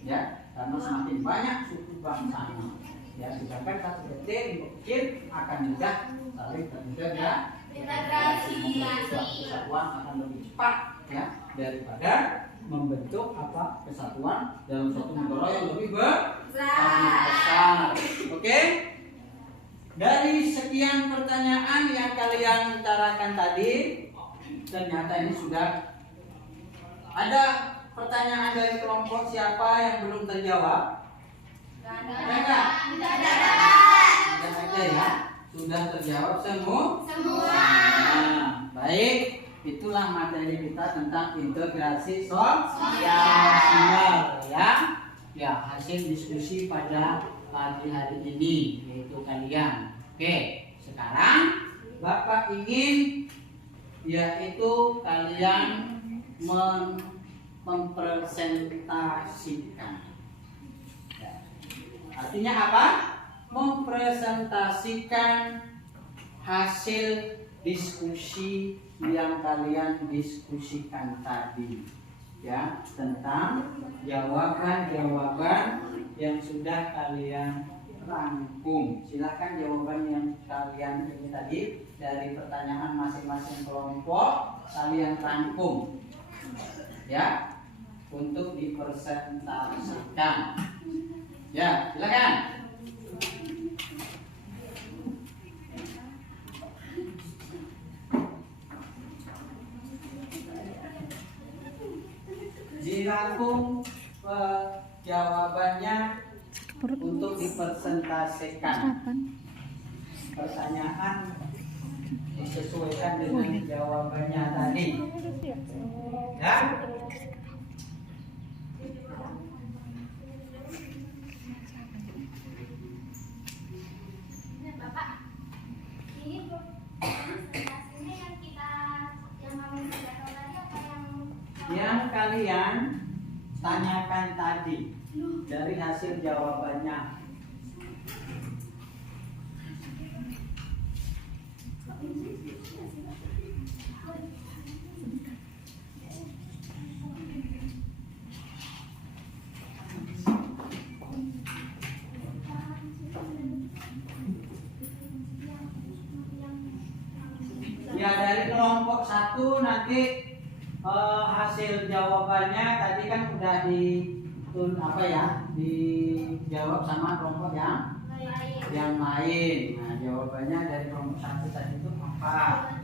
Ya, karena semakin banyak suku bangsanya. Ya, sedangkan satu RT kelompok kecil akan mudah saling terintegrasi. Kesatuan akan lebih cepat ya daripada membentuk kesatuan dalam suatu negara yang lebih besar. Oke? Dari sekian pertanyaan yang kalian utarakan tadi, ternyata ini sudah ada pertanyaan dari kelompok siapa yang belum terjawab? Tidak ada ya. Sudah terjawab semua? Nah, baik, itulah materi kita tentang integrasi sosial ya. Ya, hasil diskusi pada pagi hari ini yaitu kalian. Oke, sekarang Bapak ingin yaitu kalian mempresentasikan. Ya. Artinya apa? Mempresentasikan hasil diskusi yang kalian diskusikan tadi ya, tentang jawaban-jawaban yang sudah kalian rangkum. Silahkan jawaban yang kalian ini tadi dari pertanyaan masing-masing kelompok kalian rangkum ya untuk dipresentasikan. Ya, silakan. Dirangkum jawabannya untuk dipresentasikan. Pertanyaan disesuaikan dengan jawabannya tadi. Ya. Bapak, ini presentasinya yang kami sudah tahu tadi apa yang kalian tanyakan tadi dari hasil jawabannya. Ya, dari kelompok 1 nanti hasil jawabannya tadi kan udah dijawab sama kelompok yang lain. Nah, jawabannya dari kelompok 1 tadi itu apa?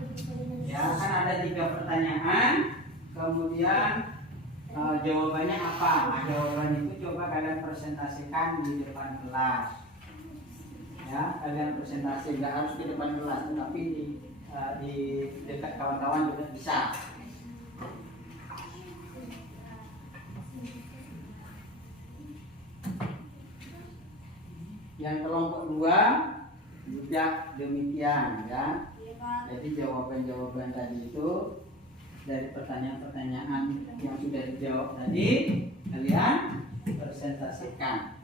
Ya, kan ada 3 pertanyaan, kemudian jawabannya apa? Nah, jawaban itu coba kalian presentasikan di depan kelas. Ya, kalian presentasi, nggak harus di depan kelas, tapi di dekat kawan-kawan juga bisa. Yang kelompok 2 juga demikian, ya. Jadi jawaban-jawaban tadi itu dari pertanyaan-pertanyaan yang sudah dijawab tadi kalian presentasikan.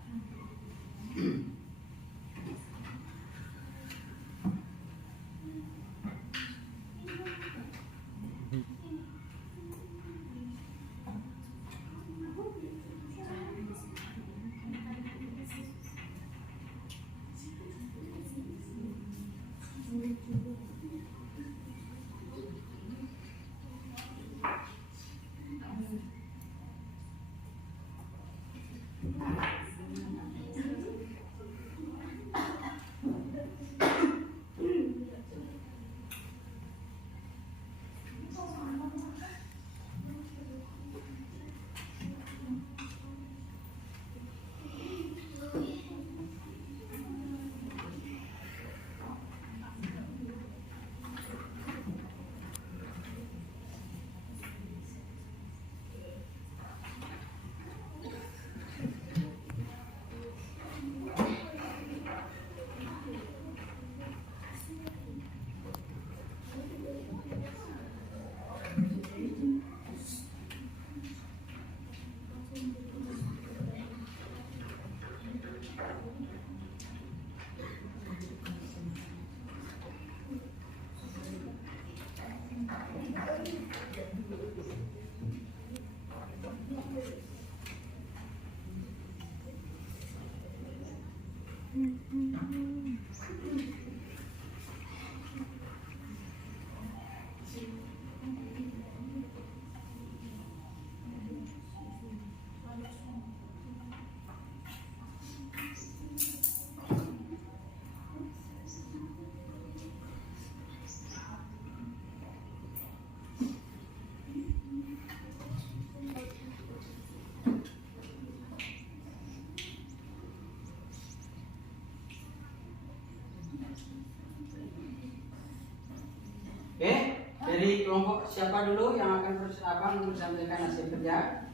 Oke, dari kelompok siapa dulu yang akan menampilkan hasil kerja?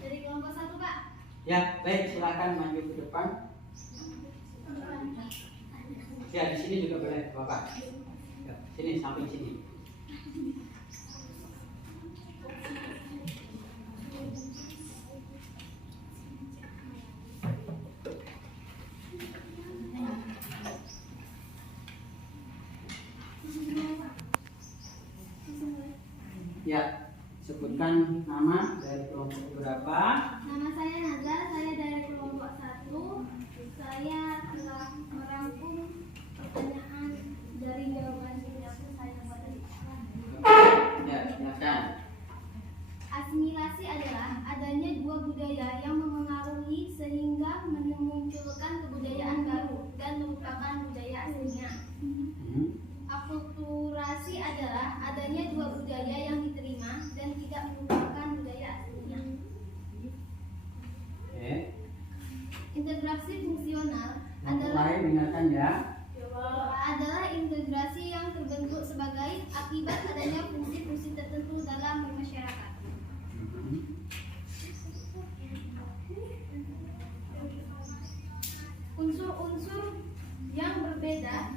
Dari kelompok 1, Pak. Ya, baik, silakan maju ke depan. Ya, di sini juga boleh, Bapak. Ya, sini sampai sini. Ya, sebutkan nama dari kelompok berapa. Nama saya Nazar, saya dari kelompok 1. Saya telah merangkum pertanyaan dari jawaban yang saya buat tadi. Ya, silakan. Asimilasi adalah adanya dua budaya yang memengaruhi sehingga memunculkan kebudayaan baru dan merupakan budaya aslinya. Akulturasi adalah adanya dua budaya yang diterima dan tidak merupakan budaya aslinya. Oke. Integrasi fungsional Yang adalah lain dengarkan ya. integrasi yang terbentuk sebagai akibat adanya fungsi-fungsi tertentu dalam bermasyarakat. Unsur-unsur yang berbeda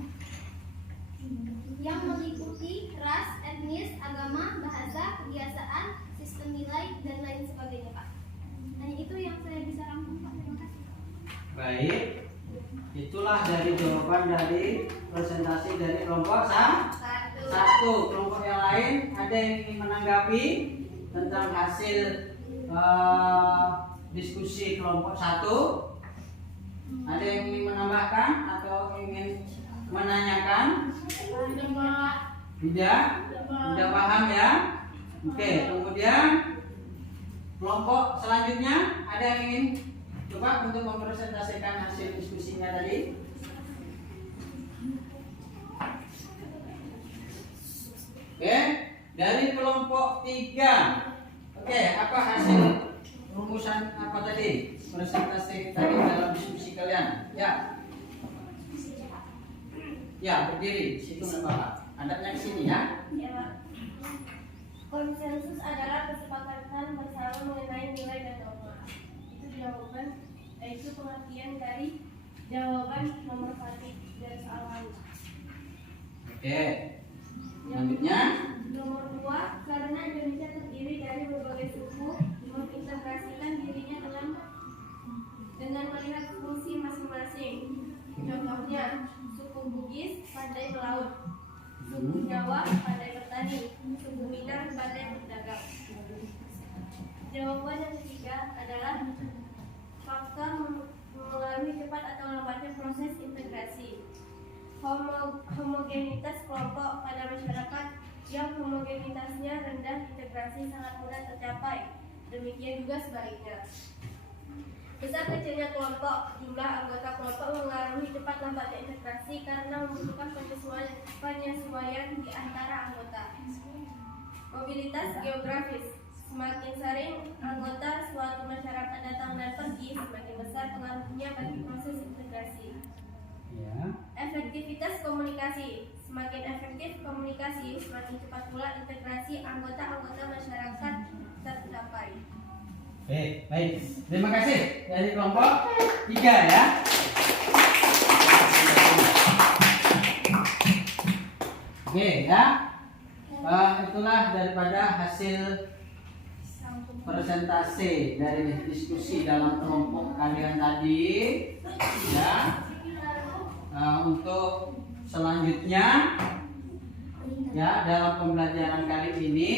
senilai, dan lain sebagainya, Pak. Nah, itu yang saya bisa rangkum, Pak. Terima kasih. Baik, itulah dari jawaban dari presentasi dari kelompok satu. Kelompok yang lain ada yang ingin menanggapi tentang hasil diskusi kelompok 1? Ada yang ingin menambahkan atau ingin menanyakan? Tidak paham ya? Oke, kemudian kelompok selanjutnya ada yang ingin coba untuk mempresentasikan hasil diskusinya tadi? Oke, dari kelompok 3. Oke, apa hasil rumusan apa tadi? Presentasi tadi dalam diskusi kalian? Ya. Ya, berdiri. Situ Bapak. Adanya ke sini ya. Ya, Pak. Konsensus adalah kesepakatan bersama mengenai nilai dan norma. Itu jawaban, itu pengertian dari jawaban nomor 1 dari soal lalu. Oke. Selanjutnya, Nomor 2, karena Indonesia terdiri dari berbagai suku, mengintegrasikan dirinya dengan melihat fungsi masing-masing. Contohnya, suku Bugis pandai melaut, suku Jawa pandai bertani, suku Minang pandai berdagang. Jawaban yang ketiga adalah faktor mengalami cepat atau lambatnya proses integrasi. Homogenitas kelompok pada masyarakat yang homogenitasnya rendah, integrasi sangat mudah tercapai. Demikian juga sebaliknya. Besar kecilnya kelompok, jumlah anggota kelompok mengaruhi cepat lambatnya integrasi karena membutuhkan penyesuaian di antara anggota. Mobilitas geografis. Semakin sering anggota suatu masyarakat datang dan pergi, semakin besar pengaruhnya bagi proses integrasi. ya. Efektivitas komunikasi. Semakin efektif komunikasi, semakin cepat pula integrasi anggota-anggota masyarakat tercapai. Baik. Terima kasih dari kelompok 3 ya. Oke ya. Itulah daripada hasil presentasi dari diskusi dalam kelompok kalian tadi ya. Untuk selanjutnya ya dalam pembelajaran kali ini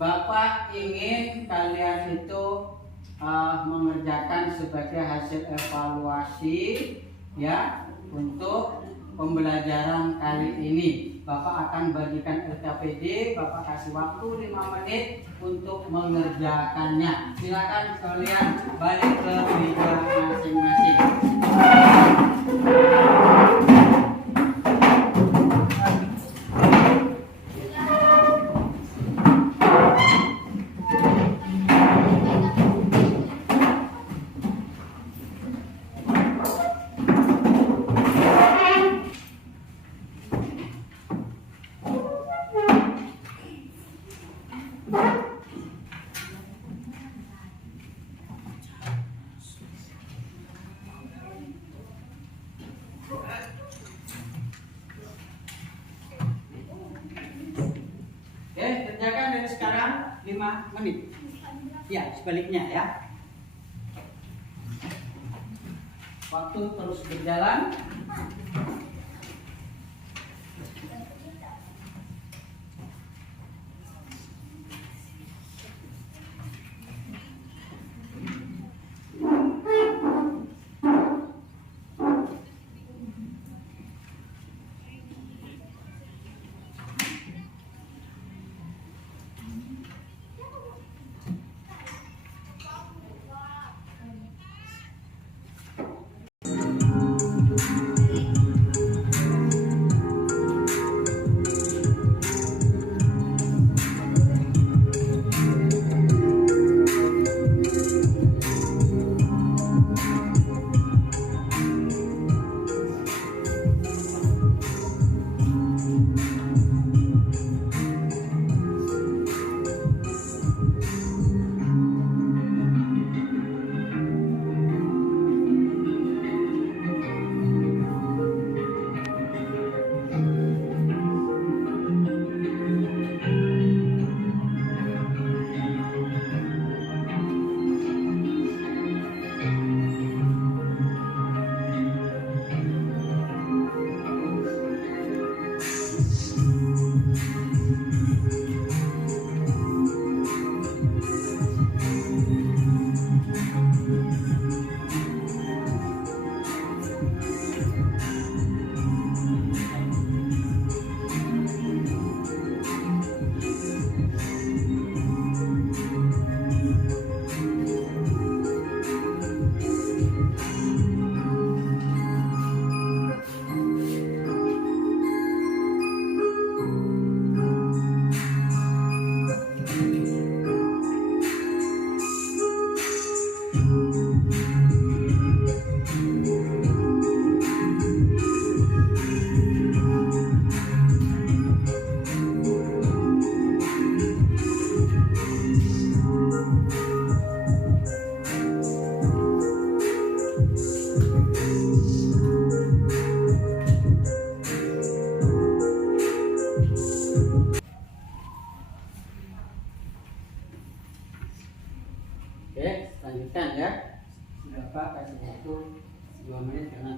Bapak ingin kalian itu mengerjakan sebagai hasil evaluasi ya untuk pembelajaran kali ini. Bapak akan bagikan LKPD, Bapak kasih waktu 5 menit untuk mengerjakannya. Silakan kalian balik ke meja masing-masing. Kerjakan dari sekarang 5 menit. Ya, sebaliknya ya. Waktu terus berjalan.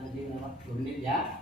tadi lewat 2 menit ya.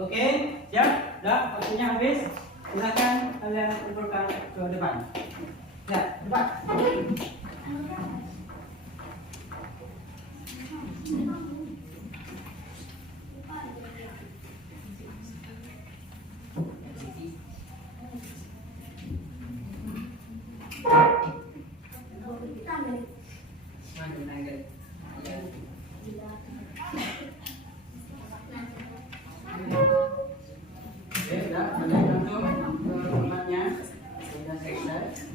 Oke, siap? Udah, waktunya habis. Silakan kalian kumpulkan ke depan. Ya, depan. Oke, udah, balik langsung ke tempatnya. Sudah selesai.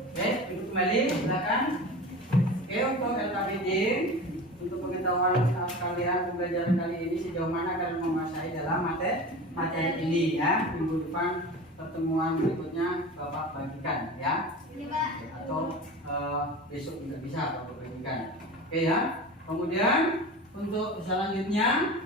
Oke, duduk kembali, silakan. Oke, untuk LKPD, untuk pengetahuan kalian pembelajaran kali ini sejauh mana kalian menguasai dalam materi ini ya. Minggu depan pertemuan berikutnya Bapak bagikan ya. Atau besok juga bisa Bapak bagikan. Oke ya. Kemudian untuk selanjutnya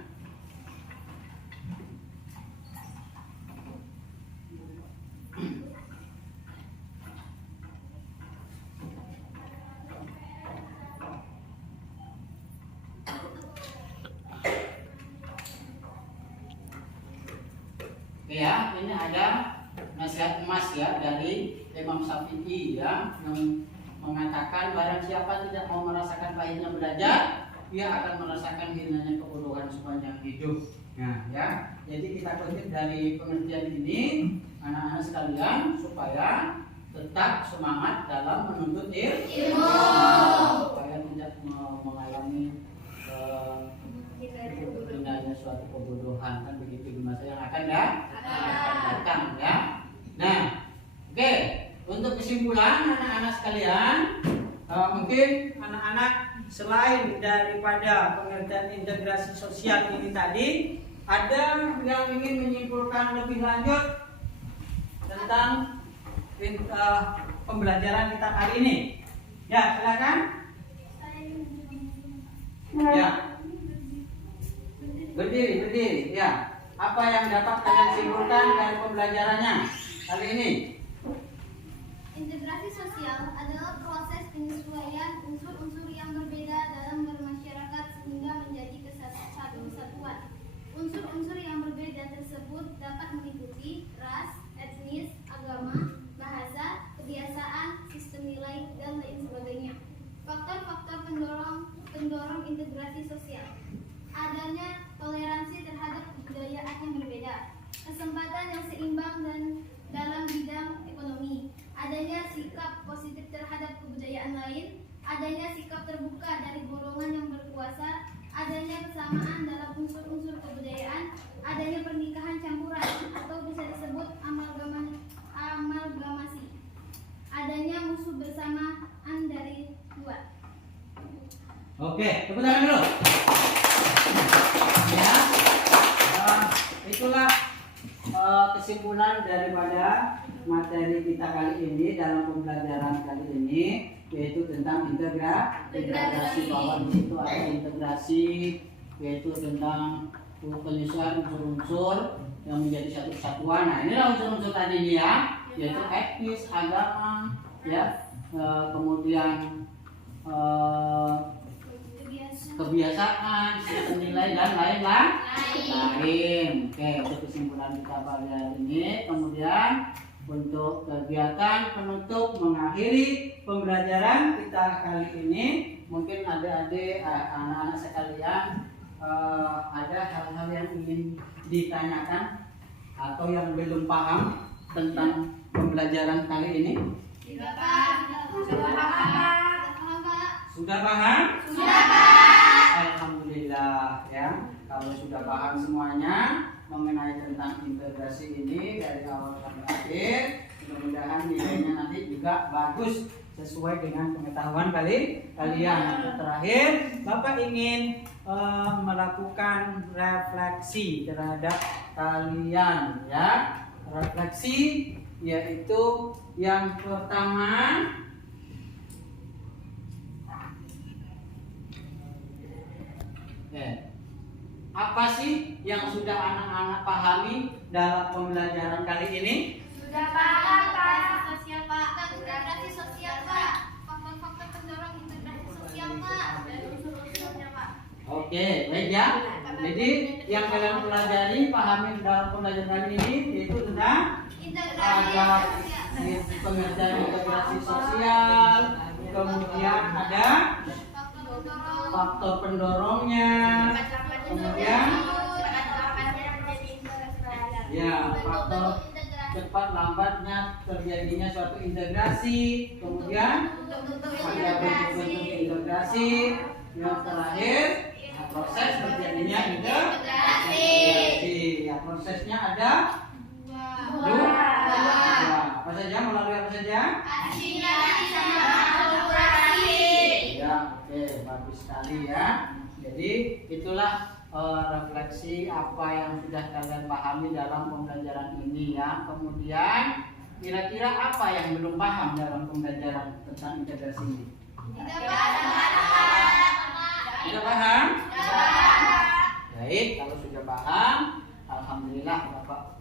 ya, ini ada nasihat emas ya dari Imam Syafi'i ya, yang mengatakan barang siapa tidak mau merasakan pahitnya belajar, dia akan merasakan hinanya kebodohan sepanjang hidup. Nah ya, jadi kita kutip dari pengertian ini anak-anak sekalian supaya tetap semangat dalam menuntut ilmu, supaya tidak mengalami hinanya suatu kebodohan, kan begitu di masa yang akan datang ya. Nah, oke, untuk kesimpulan anak-anak sekalian, mungkin anak-anak selain daripada pengertian integrasi sosial ini tadi, ada yang ingin menyimpulkan lebih lanjut tentang pembelajaran kita kali ini. Ya, silakan. Ya. Berdiri, ya. Apa yang dapat kalian simpulkan dari pembelajarannya kali ini? Integrasi sosial adalah proses penyesuaian unsur-unsur yang berbeda dalam bermasyarakat sehingga menjadi satu kesatuan. Unsur-unsur yang berbeda tersebut dapat meliputi ras, etnis, agama, bahasa, kebiasaan, sistem nilai, dan lain sebagainya. Faktor-faktor pendorong integrasi sosial: adanya toleransi terhadap kebudayaan yang berbeda, kesempatan yang seimbang dan dalam bidang ekonomi, adanya sikap positif terhadap kebudayaan lain, adanya sikap terbuka dari golongan yang berkuasa, adanya kesamaan dalam unsur-unsur kebudayaan, adanya pernikahan campuran atau bisa disebut amalgamasi, adanya musuh bersamaan dari dua. Oke, tepuk tangan dulu. Ya, itulah kesimpulan daripada materi kita kali ini dalam pembelajaran kali ini, yaitu tentang integrasi. Bahwa di situ ada integrasi, yaitu tentang penyesuaian unsur-unsur yang menjadi satu kesatuan. Nah, inilah unsur-unsur tadi ya, yaitu etnis, agama, ya, kemudian kebiasaan, sistem nilai dan lain-lain. Oke, itu kesimpulan kita pada hari ini. Kemudian untuk kegiatan penutup mengakhiri pembelajaran kita kali ini, mungkin adik-adik, anak-anak sekalian, ada hal-hal yang ingin ditanyakan atau yang belum paham tentang pembelajaran kali ini? Sudah paham. Sudah paham? Sudah paham. Alhamdulillah ya. Kalau sudah paham semuanya mengenai tentang integrasi ini dari awal sampai akhir, mudah-mudahan nilainya nanti juga bagus sesuai dengan pengetahuan kalian. Terakhir, Bapak ingin melakukan refleksi terhadap kalian ya. Refleksi yaitu yang pertama, apa sih yang sudah anak-anak pahami dalam pembelajaran kali ini? Sudah paham, Pak. Sosial, Pak. Integrasi sosial, Pak. Faktor-faktor pendorong integrasi sosial, Pak. Dan unsur-unsurnya, Pak. Oke, baik ya. Jadi yang kalian pelajari, pahami dalam pembelajaran kali ini yaitu tentang ada pengertian integrasi sosial, kemudian ada faktor pendorongnya, kemudian ya faktor cepat lambatnya terjadinya suatu integrasi, kemudian ada bentuk-bentuk integrasi, yang terakhir proses terjadinya integrasi. Ya, prosesnya ada dua. Apa saja, melalui apa saja? Asimilasi sama akulturasi. Ya, oke, bagus sekali ya. Jadi itulah refleksi apa yang sudah kalian pahami dalam pembelajaran ini ya. Kemudian kira-kira apa yang belum paham dalam pembelajaran tentang integrasi ini? Tidak paham? Baik, kalau sudah paham, alhamdulillah Bapak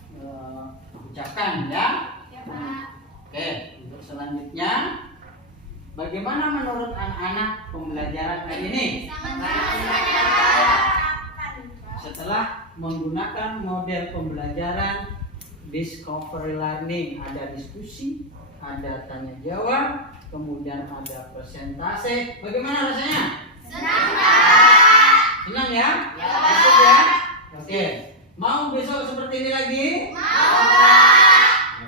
ucapkan ya. Oke, untuk selanjutnya, bagaimana menurut anak-anak pembelajaran kali ini? Setelah menggunakan model pembelajaran discovery learning, ada diskusi, ada tanya jawab, kemudian ada presentasi. Bagaimana rasanya? Senang ya? Besok ya? Oke. Mau besok seperti ini lagi?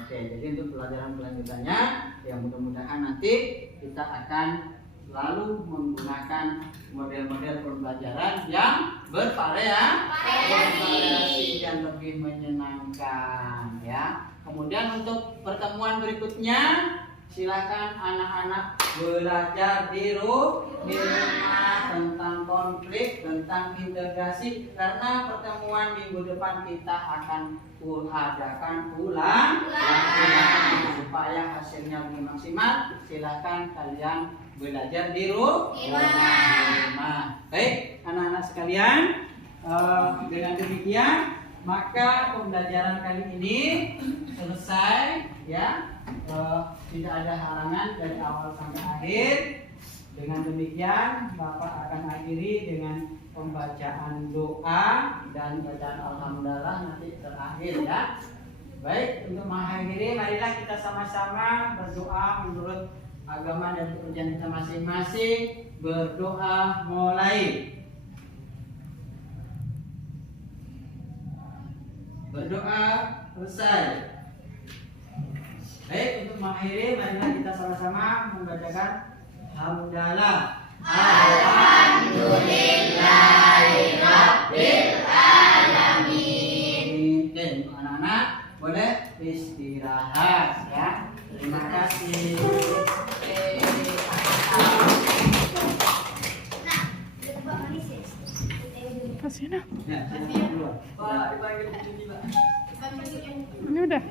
Oke, jadi untuk pelajaran kelanjutannya, ya mudah-mudahan nanti kita akan selalu menggunakan model-model pembelajaran yang bervariasi dan lebih menyenangkan ya. Kemudian untuk pertemuan berikutnya, silakan anak-anak belajar di rumah tentang konflik, tentang integrasi, karena pertemuan minggu depan kita akan adakan ulang supaya hasilnya lebih maksimal. Silakan kalian belajar di rumah. Baik, anak-anak sekalian, dengan demikian maka pembelajaran kali ini selesai ya. Tidak ada halangan dari awal sampai akhir. Dengan demikian Bapak akan akhiri dengan pembacaan doa dan bacaan alhamdulillah nanti terakhir ya. Baik, untuk mengakhiri marilah kita sama-sama berdoa menurut agama dan kepercayaan kita masing-masing. Berdoa mulai. Berdoa selesai. Baik, untuk mengakhiri marilah kita sama-sama membacakan hamdalah. Alhamdulillahirabbil alamin. Oke, untuk anak-anak boleh istirahat ya. Terima kasih. Kasih Ya, saya dulu. Pak, dipanggil begini, Pak. Udah.